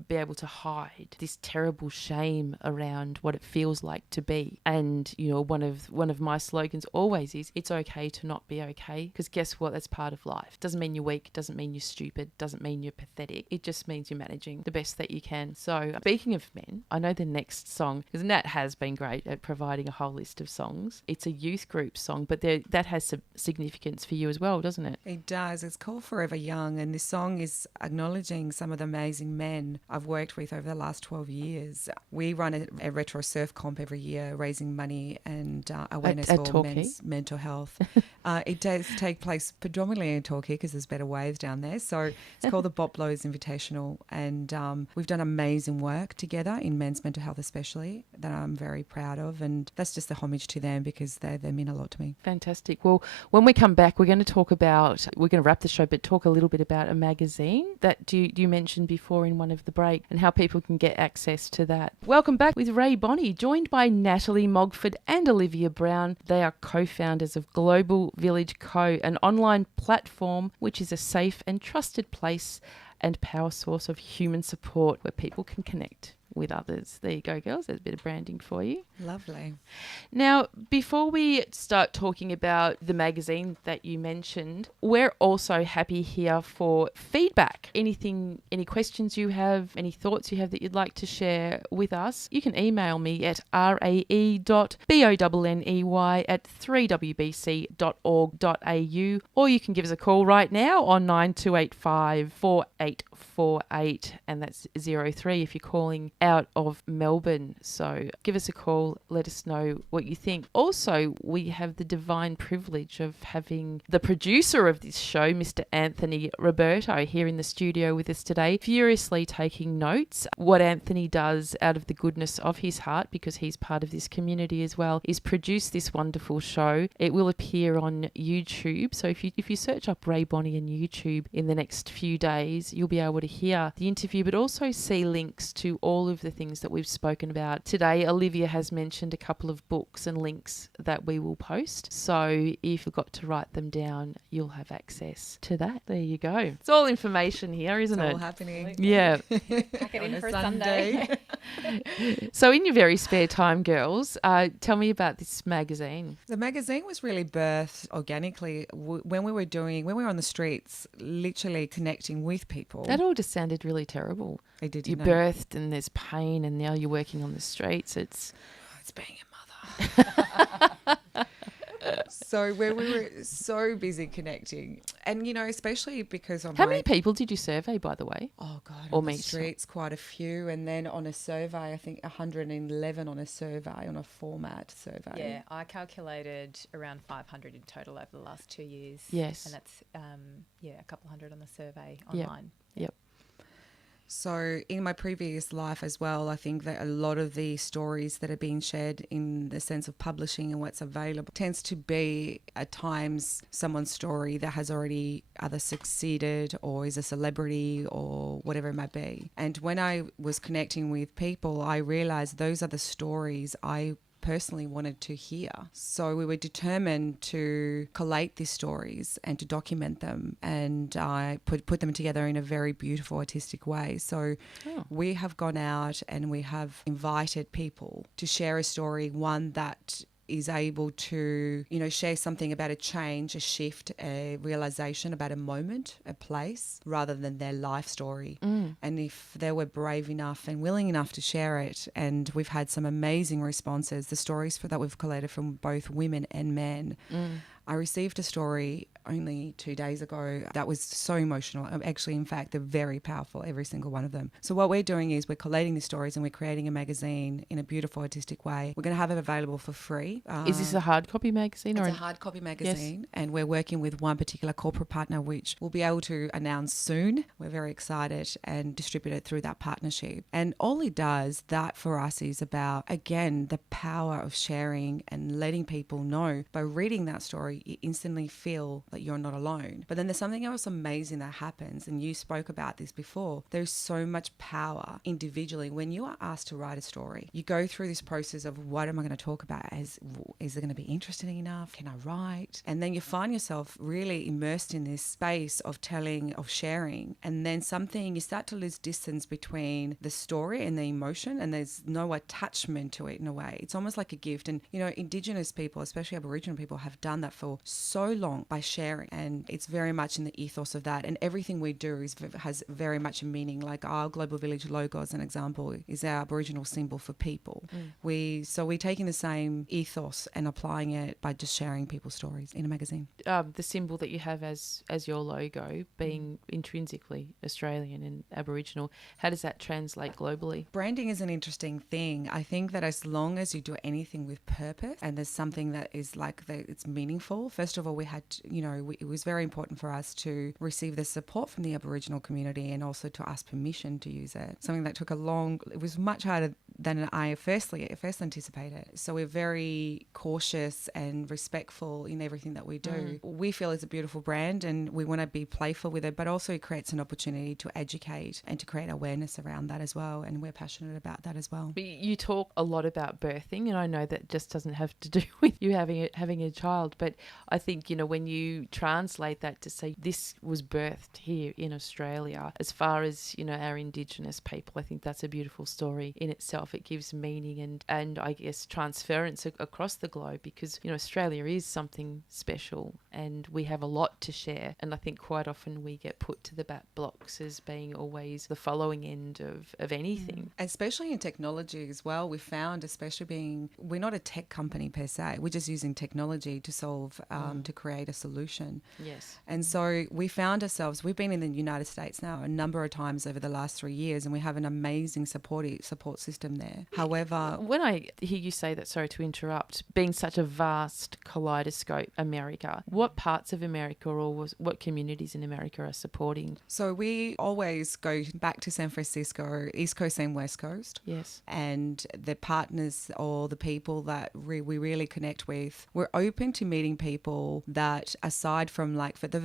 be able to hide this terrible shame around what it feels like to be. And you know, one of my slogans always is, it's okay to not be okay, because guess what, that's part of life. Doesn't mean you're weak, doesn't mean you're stupid, doesn't mean you're pathetic. It just means you're managing the best that you can. So speaking of men, I know the next song, because Nat has been great at providing a whole list of songs. It's a youth group song, but that has some significance for you as well, doesn't it? It does. It's called Forever Young, and this song is acknowledging some of the amazing men I've worked with over the last 12 years. We run a retro surf comp every year, raising money and awareness at for Torquay? men's mental health. It does take place predominantly in Torquay because there's better waves down there. So it's called the Bop Blows Invitational, and we've done amazing work together in men's mental health especially that I'm very proud of, and that's just a homage to them because they mean a lot to me. Fantastic. Well, when we come back, we're going to wrap the show, but talk a little bit about a magazine that you mentioned before in one of the the break and how people can get access to that. Welcome back with Rae Bonney, joined by Natalie Mogford and Olivia Brown. They are co-founders of Global Village Co., an online platform which is a safe and trusted place and power source of human support where people can connect with others. There you go, girls. There's a bit of branding for you. Lovely. Now, before we start talking about the magazine that you mentioned, we're also happy here for feedback. Anything, any questions you have, any thoughts you have that you'd like to share with us, you can email me at rae.bonney@3wbc.org.au, or you can give us a call right now on 9285 4848, and that's 03 if you're calling out of Melbourne. So give us a call, let us know what you think. Also, we have the divine privilege of having the producer of this show, Mr. Anthony Roberto, here in the studio with us today, furiously taking notes. What Anthony does out of the goodness of his heart, because he's part of this community as well, is produce this wonderful show. It will appear on YouTube. So if you search up Rae Bonney on YouTube in the next few days, you'll be able to hear the interview, but also see links to all of the things that we've spoken about today. Olivia has mentioned a couple of books and links that we will post. So if you forgot to write them down, you'll have access to that. There you go. It's all information here, isn't it? It's all happening. Yeah. Pack it in for a Sunday. So in your very spare time, girls, tell me about this magazine. the magazine was really birthed organically when we were on the streets, literally connecting with people. That all just sounded really terrible. It did, You birthed and there's pain, and now you're working on the streets. It's being a mother. So where we were so busy connecting, and especially because How many people did you survey, by the way? Oh God, Or on the meet? streets, quite a few, and then on a survey, I think 111 on a survey, on a format survey. Yeah, I calculated around 500 in total over the last 2 years. Yes. And that's, a couple hundred on the survey Yep. online. Yep. So in my previous life as well, I think that a lot of the stories that are being shared in the sense of publishing and what's available tends to be at times someone's story that has already either succeeded or is a celebrity or whatever it might be. And when I was connecting with people, I realized those are the stories I personally wanted to hear. So we were determined to collate these stories and to document them, and I put them together in a very beautiful artistic way. So we have gone out and we have invited people to share a story, one that is able to, share something about a change, a shift, a realization about a moment, a place, rather than their life story. And if they were brave enough and willing enough to share it, and we've had some amazing responses, the stories that we've collated from both women and men. I received a story only 2 days ago that was so emotional. Actually, in fact, they're very powerful, every single one of them. So what we're doing is we're collating these stories and we're creating a magazine in a beautiful artistic way. We're going to have it available for free. Is this a hard copy magazine? It's a hard copy magazine, and we're working with one particular corporate partner, which we'll be able to announce soon. We're very excited, and distribute it through that partnership. And all it does, that for us, is about, again, the power of sharing and letting people know. By reading that story, you instantly feel that you're not alone. But then there's something else amazing that happens, and you spoke about this before. There's so much power individually when you are asked to write a story. You go through this process of, what am I going to talk about? Is it going to be interesting enough? Can I write? And then you find yourself really immersed in this space of telling, of sharing, and then you start to lose distance between the story and the emotion, and there's no attachment to it in a way. It's almost like a gift. And Indigenous people, especially Aboriginal people, have done that for so long by sharing, and it's very much in the ethos of that. And everything we do has very much a meaning. Like our Global Village logo, as an example, is our Aboriginal symbol for people. We're taking the same ethos and applying it by just sharing people's stories in a magazine. The symbol that you have as your logo being intrinsically Australian and Aboriginal, how does that translate globally? Branding is an interesting thing. I think that as long as you do anything with purpose and there's something that is it's meaningful. First of all, we had, it was very important for us to receive the support from the Aboriginal community and also to ask permission to use it. Something that took it was much harder than I first anticipated. So we're very cautious and respectful in everything that we do. We feel it's a beautiful brand and we want to be playful with it, but also it creates an opportunity to educate and to create awareness around that as well. And we're passionate about that as well. But you talk a lot about birthing, and I know that just doesn't have to do with you having a child, but I think, when you translate that to say this was birthed here in Australia, as far as, our Indigenous people, I think that's a beautiful story in itself. It gives meaning and I guess transference across the globe, because, Australia is something special and we have a lot to share. And I think quite often we get put to the back blocks as being always the following end of anything. Especially in technology as well, we found, we're not a tech company per se, we're just using technology to solve, to create a solution. Yes. And so we found ourselves, we've been in the United States now a number of times over the last 3 years, and we have an amazing support system there. However, when I hear you say that, sorry to interrupt, being such a vast kaleidoscope, America, what parts of America or what communities in America are supporting? So we always go back to San Francisco, East Coast and West Coast. Yes. And the partners or the people that we really connect with, we're open to meeting people that, aside from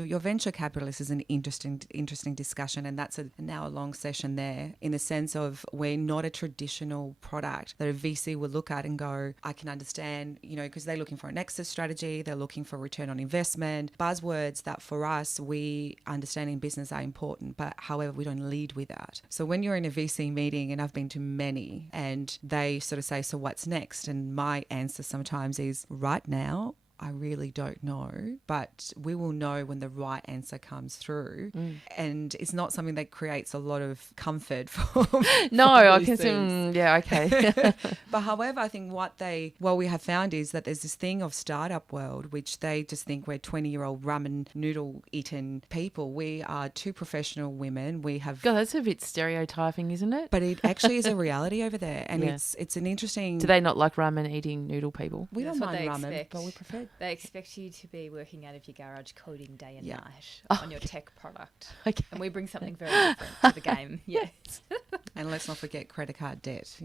your venture capitalist is an interesting discussion, and that's now a long session there, in the sense of we're not a traditional product that a VC will look at and go, I can understand, because they're looking for an exit strategy, they're looking for return on investment, buzzwords that for us, we understand in business are important, but however, we don't lead with that. So when you're in a VC meeting, and I've been to many, and they sort of say, so what's next? And my answer sometimes is, right now, I really don't know, but we will know when the right answer comes through. And it's not something that creates a lot of comfort for No, I can see. Yeah, okay. But however, I think what we have found is that there's this thing of startup world, which they just think we're 20-year-old ramen noodle eating people. We are two professional women. We have... God, that's a bit stereotyping, isn't it? But it actually is a reality over there. And it's an interesting... Do they not like ramen eating noodle people? We That's don't what mind they ramen, expect. but we prefer... They expect you to be working out of your garage coding day and Yeah. night on your tech product. Okay. And we bring something very different to the game. Yes. And let's not forget credit card debt,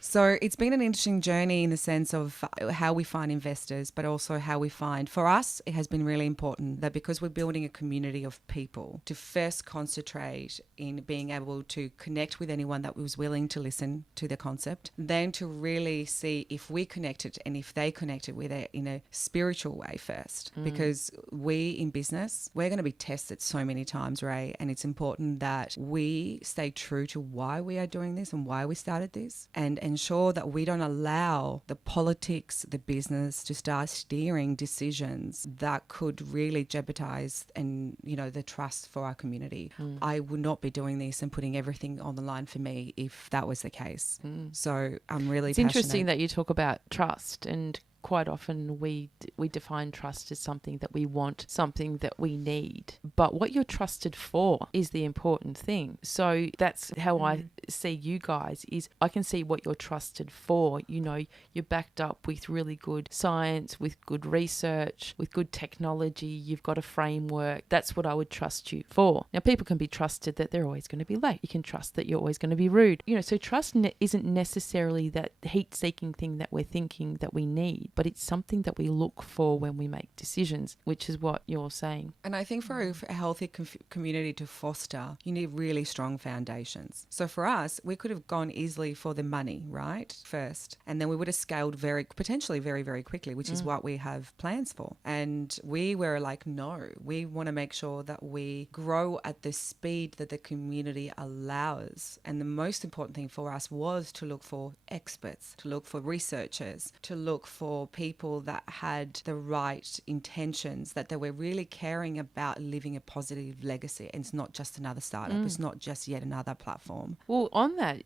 So it's been an interesting journey in the sense of how we find investors, but also how we find, for us, it has been really important that because we're building a community of people, to first concentrate in being able to connect with anyone that was willing to listen to the concept, then to really see if we connected and if they connected with it in a spiritual way first. Because we in business, we're going to be tested so many times, Rae, and it's important that we stay true to why we are doing this and why we started this, and ensure that we don't allow the politics, the business to start steering decisions that could really jeopardize the trust for our community. I would not be doing this and putting everything on the line for me if that was the case. So I'm really It's passionate. interesting that you talk about trust, and quite often we define trust as something that we want, something that we need. But what you're trusted for is the important thing. So that's how I see you guys, is I can see what you're trusted for. You're backed up with really good science, with good research, with good technology. You've got a framework. That's what I would trust you for. Now, people can be trusted that they're always going to be late. You can trust that you're always going to be rude. So trust isn't necessarily that heat-seeking thing that we're thinking that we need, but it's something that we look for when we make decisions, which is what you're saying. And I think for a healthy community to foster, you need really strong foundations. So for us, we could have gone easily for the money, right, first, and then we would have scaled potentially very, very quickly, which is what we have plans for. And we were like, no, we want to make sure that we grow at the speed that the community allows. And the most important thing for us was to look for experts, to look for researchers, to look for people that had the right intentions, that they were really caring about leaving a positive legacy. And it's not just another startup. It's not just yet another platform. Well, on that,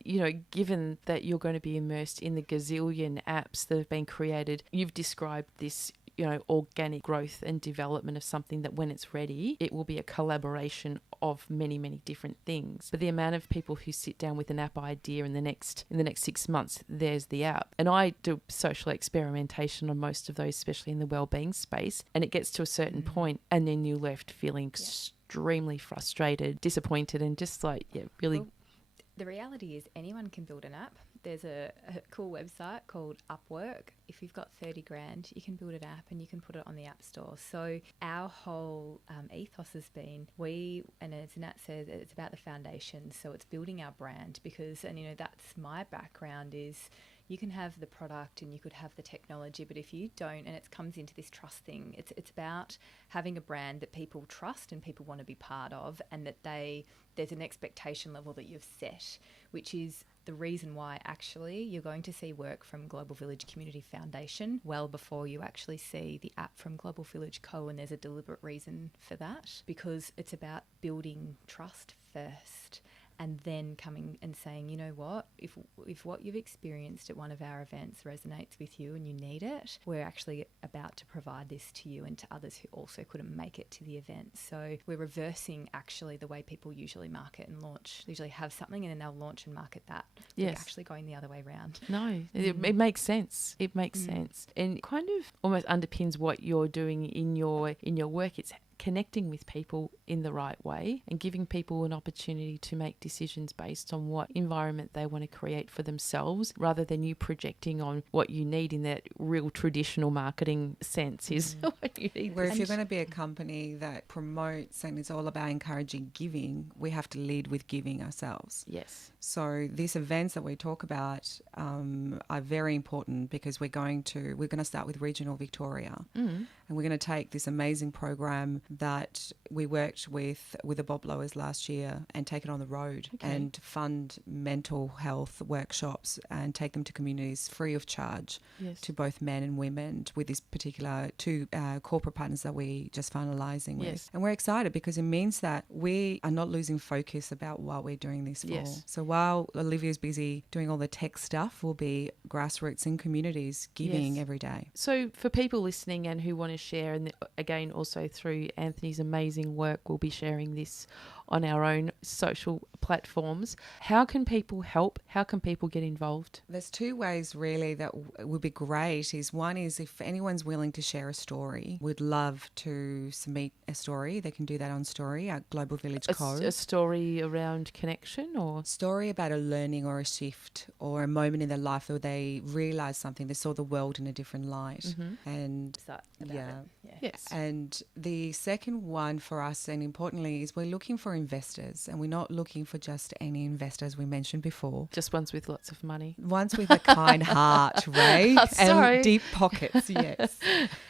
given that you're going to be immersed in the gazillion apps that have been created, you've described this organic growth and development of something that when it's ready, it will be a collaboration of many, many different things. But the amount of people who sit down with an app idea in the next 6 months, there's the app. And I do social experimentation on most of those, especially in the wellbeing space. And it gets to a certain point and then you're left feeling extremely frustrated, disappointed, and just really... Well, the reality is anyone can build an app. There's a cool website called Upwork. If you've got 30 grand, you can build an app and you can put it on the App Store. So our whole ethos has been, and as Nat says, it's about the foundation. So it's building our brand because, and that's my background is, you can have the product and you could have the technology, but if you don't, and it comes into this trust thing, it's about having a brand that people trust and people want to be part of, and that there's an expectation level that you've set, which is the reason why actually you're going to see work from Global Village Community Foundation well before you actually see the app from Global Village Co. And there's a deliberate reason for that, because it's about building trust first. And then coming and saying, you know what, if what you've experienced at one of our events resonates with you and you need it, we're actually about to provide this to you and to others who also couldn't make it to the event. So we're reversing actually the way people usually market and launch. They usually have something and then they'll launch and market that. Yes. We're actually going the other way around. No, it makes sense. It makes sense. And kind of almost underpins what you're doing in your work. It's connecting with people in the right way and giving people an opportunity to make decisions based on what environment they want to create for themselves, rather than you projecting on what you need in that real traditional marketing sense is what you need. Where if you're going to be a company that promotes and it's all about encouraging giving, we have to lead with giving ourselves. Yes. So these events that we talk about are very important, because we're going to start with regional Victoria, and we're going to take this amazing program that we worked with the Bob Blowers last year and take it on the road and fund mental health workshops and take them to communities free of charge to both men and women, with this particular two corporate partners that we just finalising with. And we're excited because it means that we are not losing focus about what we're doing this for. So while Olivia's busy doing all the tech stuff, we'll be grassroots in communities giving every day. So for people listening and who want to share, and again also through Anthony's amazing work, we'll be sharing this on our own social platforms. How can people help? How can people get involved? There's two ways really that would be great. One is if anyone's willing to share a story, we'd love to submit a story. They can do that on Story at Global Village Co. A story around connection, or story about a learning or a shift or a moment in their life where they realised something, they saw the world in a different light. And and the second one for us, and importantly, is we're looking for investors, and we're not looking for just any investors we mentioned before. Just ones with lots of money. Ones with a kind heart, Rae, and deep pockets, yes.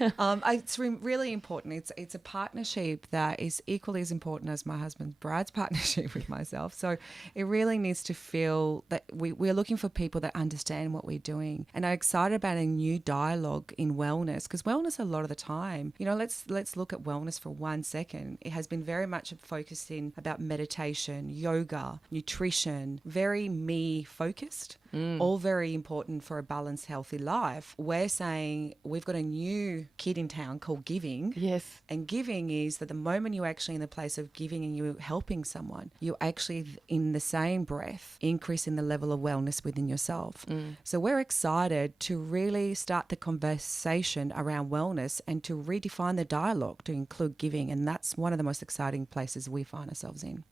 It's really important. It's a partnership that is equally as important as my husband Brad's partnership with myself. So it really needs to feel that we're looking for people that understand what we're doing and are excited about a new dialogue in wellness, because wellness a lot of the time, let's look at wellness for 1 second. It has been very much focused in about meditation, yoga, nutrition, very me focused, all very important for a balanced, healthy life. We're saying we've got a new kid in town called giving. Yes. And giving is that the moment you're actually in the place of giving and you're helping someone, you're actually in the same breath increasing the level of wellness within yourself. So we're excited to really start the conversation around wellness and to redefine the dialogue to include giving. And that's one of the most exciting places we find ourselves in.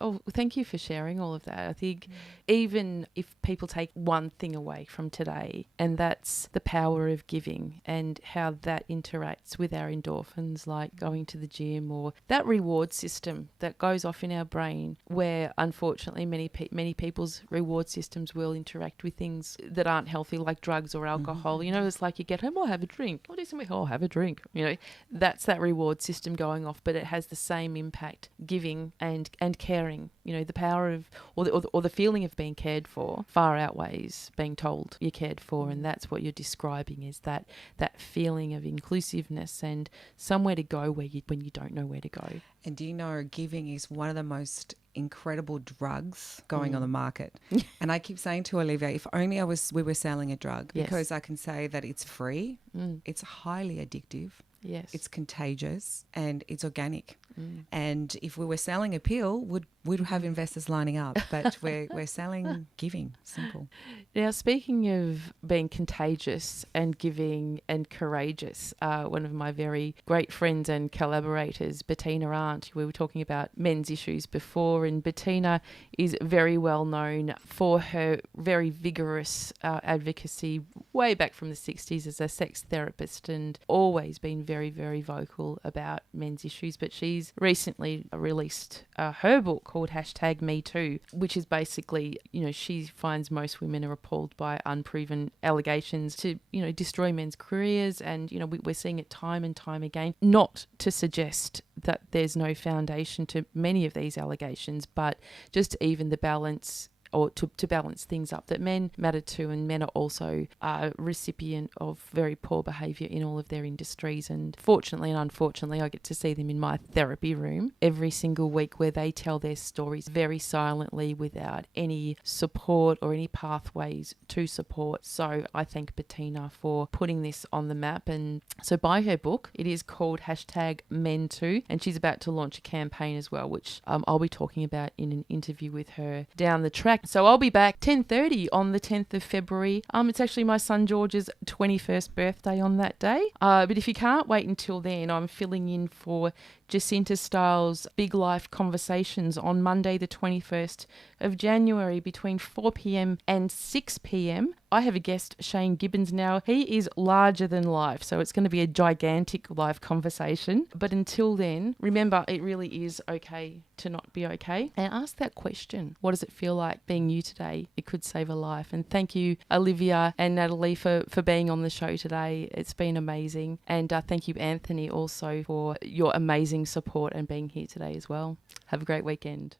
Oh, thank you for sharing all of that. I think even if people take one thing away from today, and that's the power of giving and how that interacts with our endorphins, like going to the gym, or that reward system that goes off in our brain, where unfortunately many people's reward systems will interact with things that aren't healthy, like drugs or alcohol. It's like you get home, have a drink. Or do something, have a drink. That's that reward system going off, but it has the same impact. Giving and caring. The power of or the feeling of being cared for far outweighs being told you're cared for, and that's what you're describing, is that feeling of inclusiveness and somewhere to go when you don't know where to go. And do you know, giving is one of the most incredible drugs going on the market. And I keep saying to Olivia, if only we were selling a drug, because I can say that it's free, it's highly addictive. Yes. It's contagious and it's organic. And if we were selling a pill, we'd have investors lining up. But we're selling giving. Simple. Now, speaking of being contagious and giving and courageous, one of my very great friends and collaborators, Bettina Arndt, we were talking about men's issues before, and Bettina is very well known for her very vigorous advocacy way back from the 60s as a sex therapist, and always been very, very vocal about men's issues. But she's recently released her book called #MeToo, which is basically, she finds most women are appalled by unproven allegations to, destroy men's careers. And, we're seeing it time and time again, not to suggest that there's no foundation to many of these allegations, but just even the balance, or to balance things up, that men matter too, and men are also a recipient of very poor behaviour in all of their industries. And fortunately and unfortunately, I get to see them in my therapy room every single week, where they tell their stories very silently without any support or any pathways to support. So I thank Bettina for putting this on the map. And so buy her book. It is called #MenToo, and she's about to launch a campaign as well, which I'll be talking about in an interview with her down the track. So I'll be back 10:30 on the 10th of February. It's actually my son George's 21st birthday on that day. But if you can't wait until then, I'm filling in for Jacinta Styles' Big Life Conversations on Monday the 21st of January between 4 p.m. and 6 p.m. I have a guest, Shane Gibbons. Now, he is larger than life, so it's going to be a gigantic live conversation. But until then, remember, it really is okay to not be okay. And ask that question. What does it feel like being you today? It could save a life. And thank you, Olivia and Natalie, for being on the show today. It's been amazing. And thank you, Anthony, also for your amazing support and being here today as well. Have a great weekend.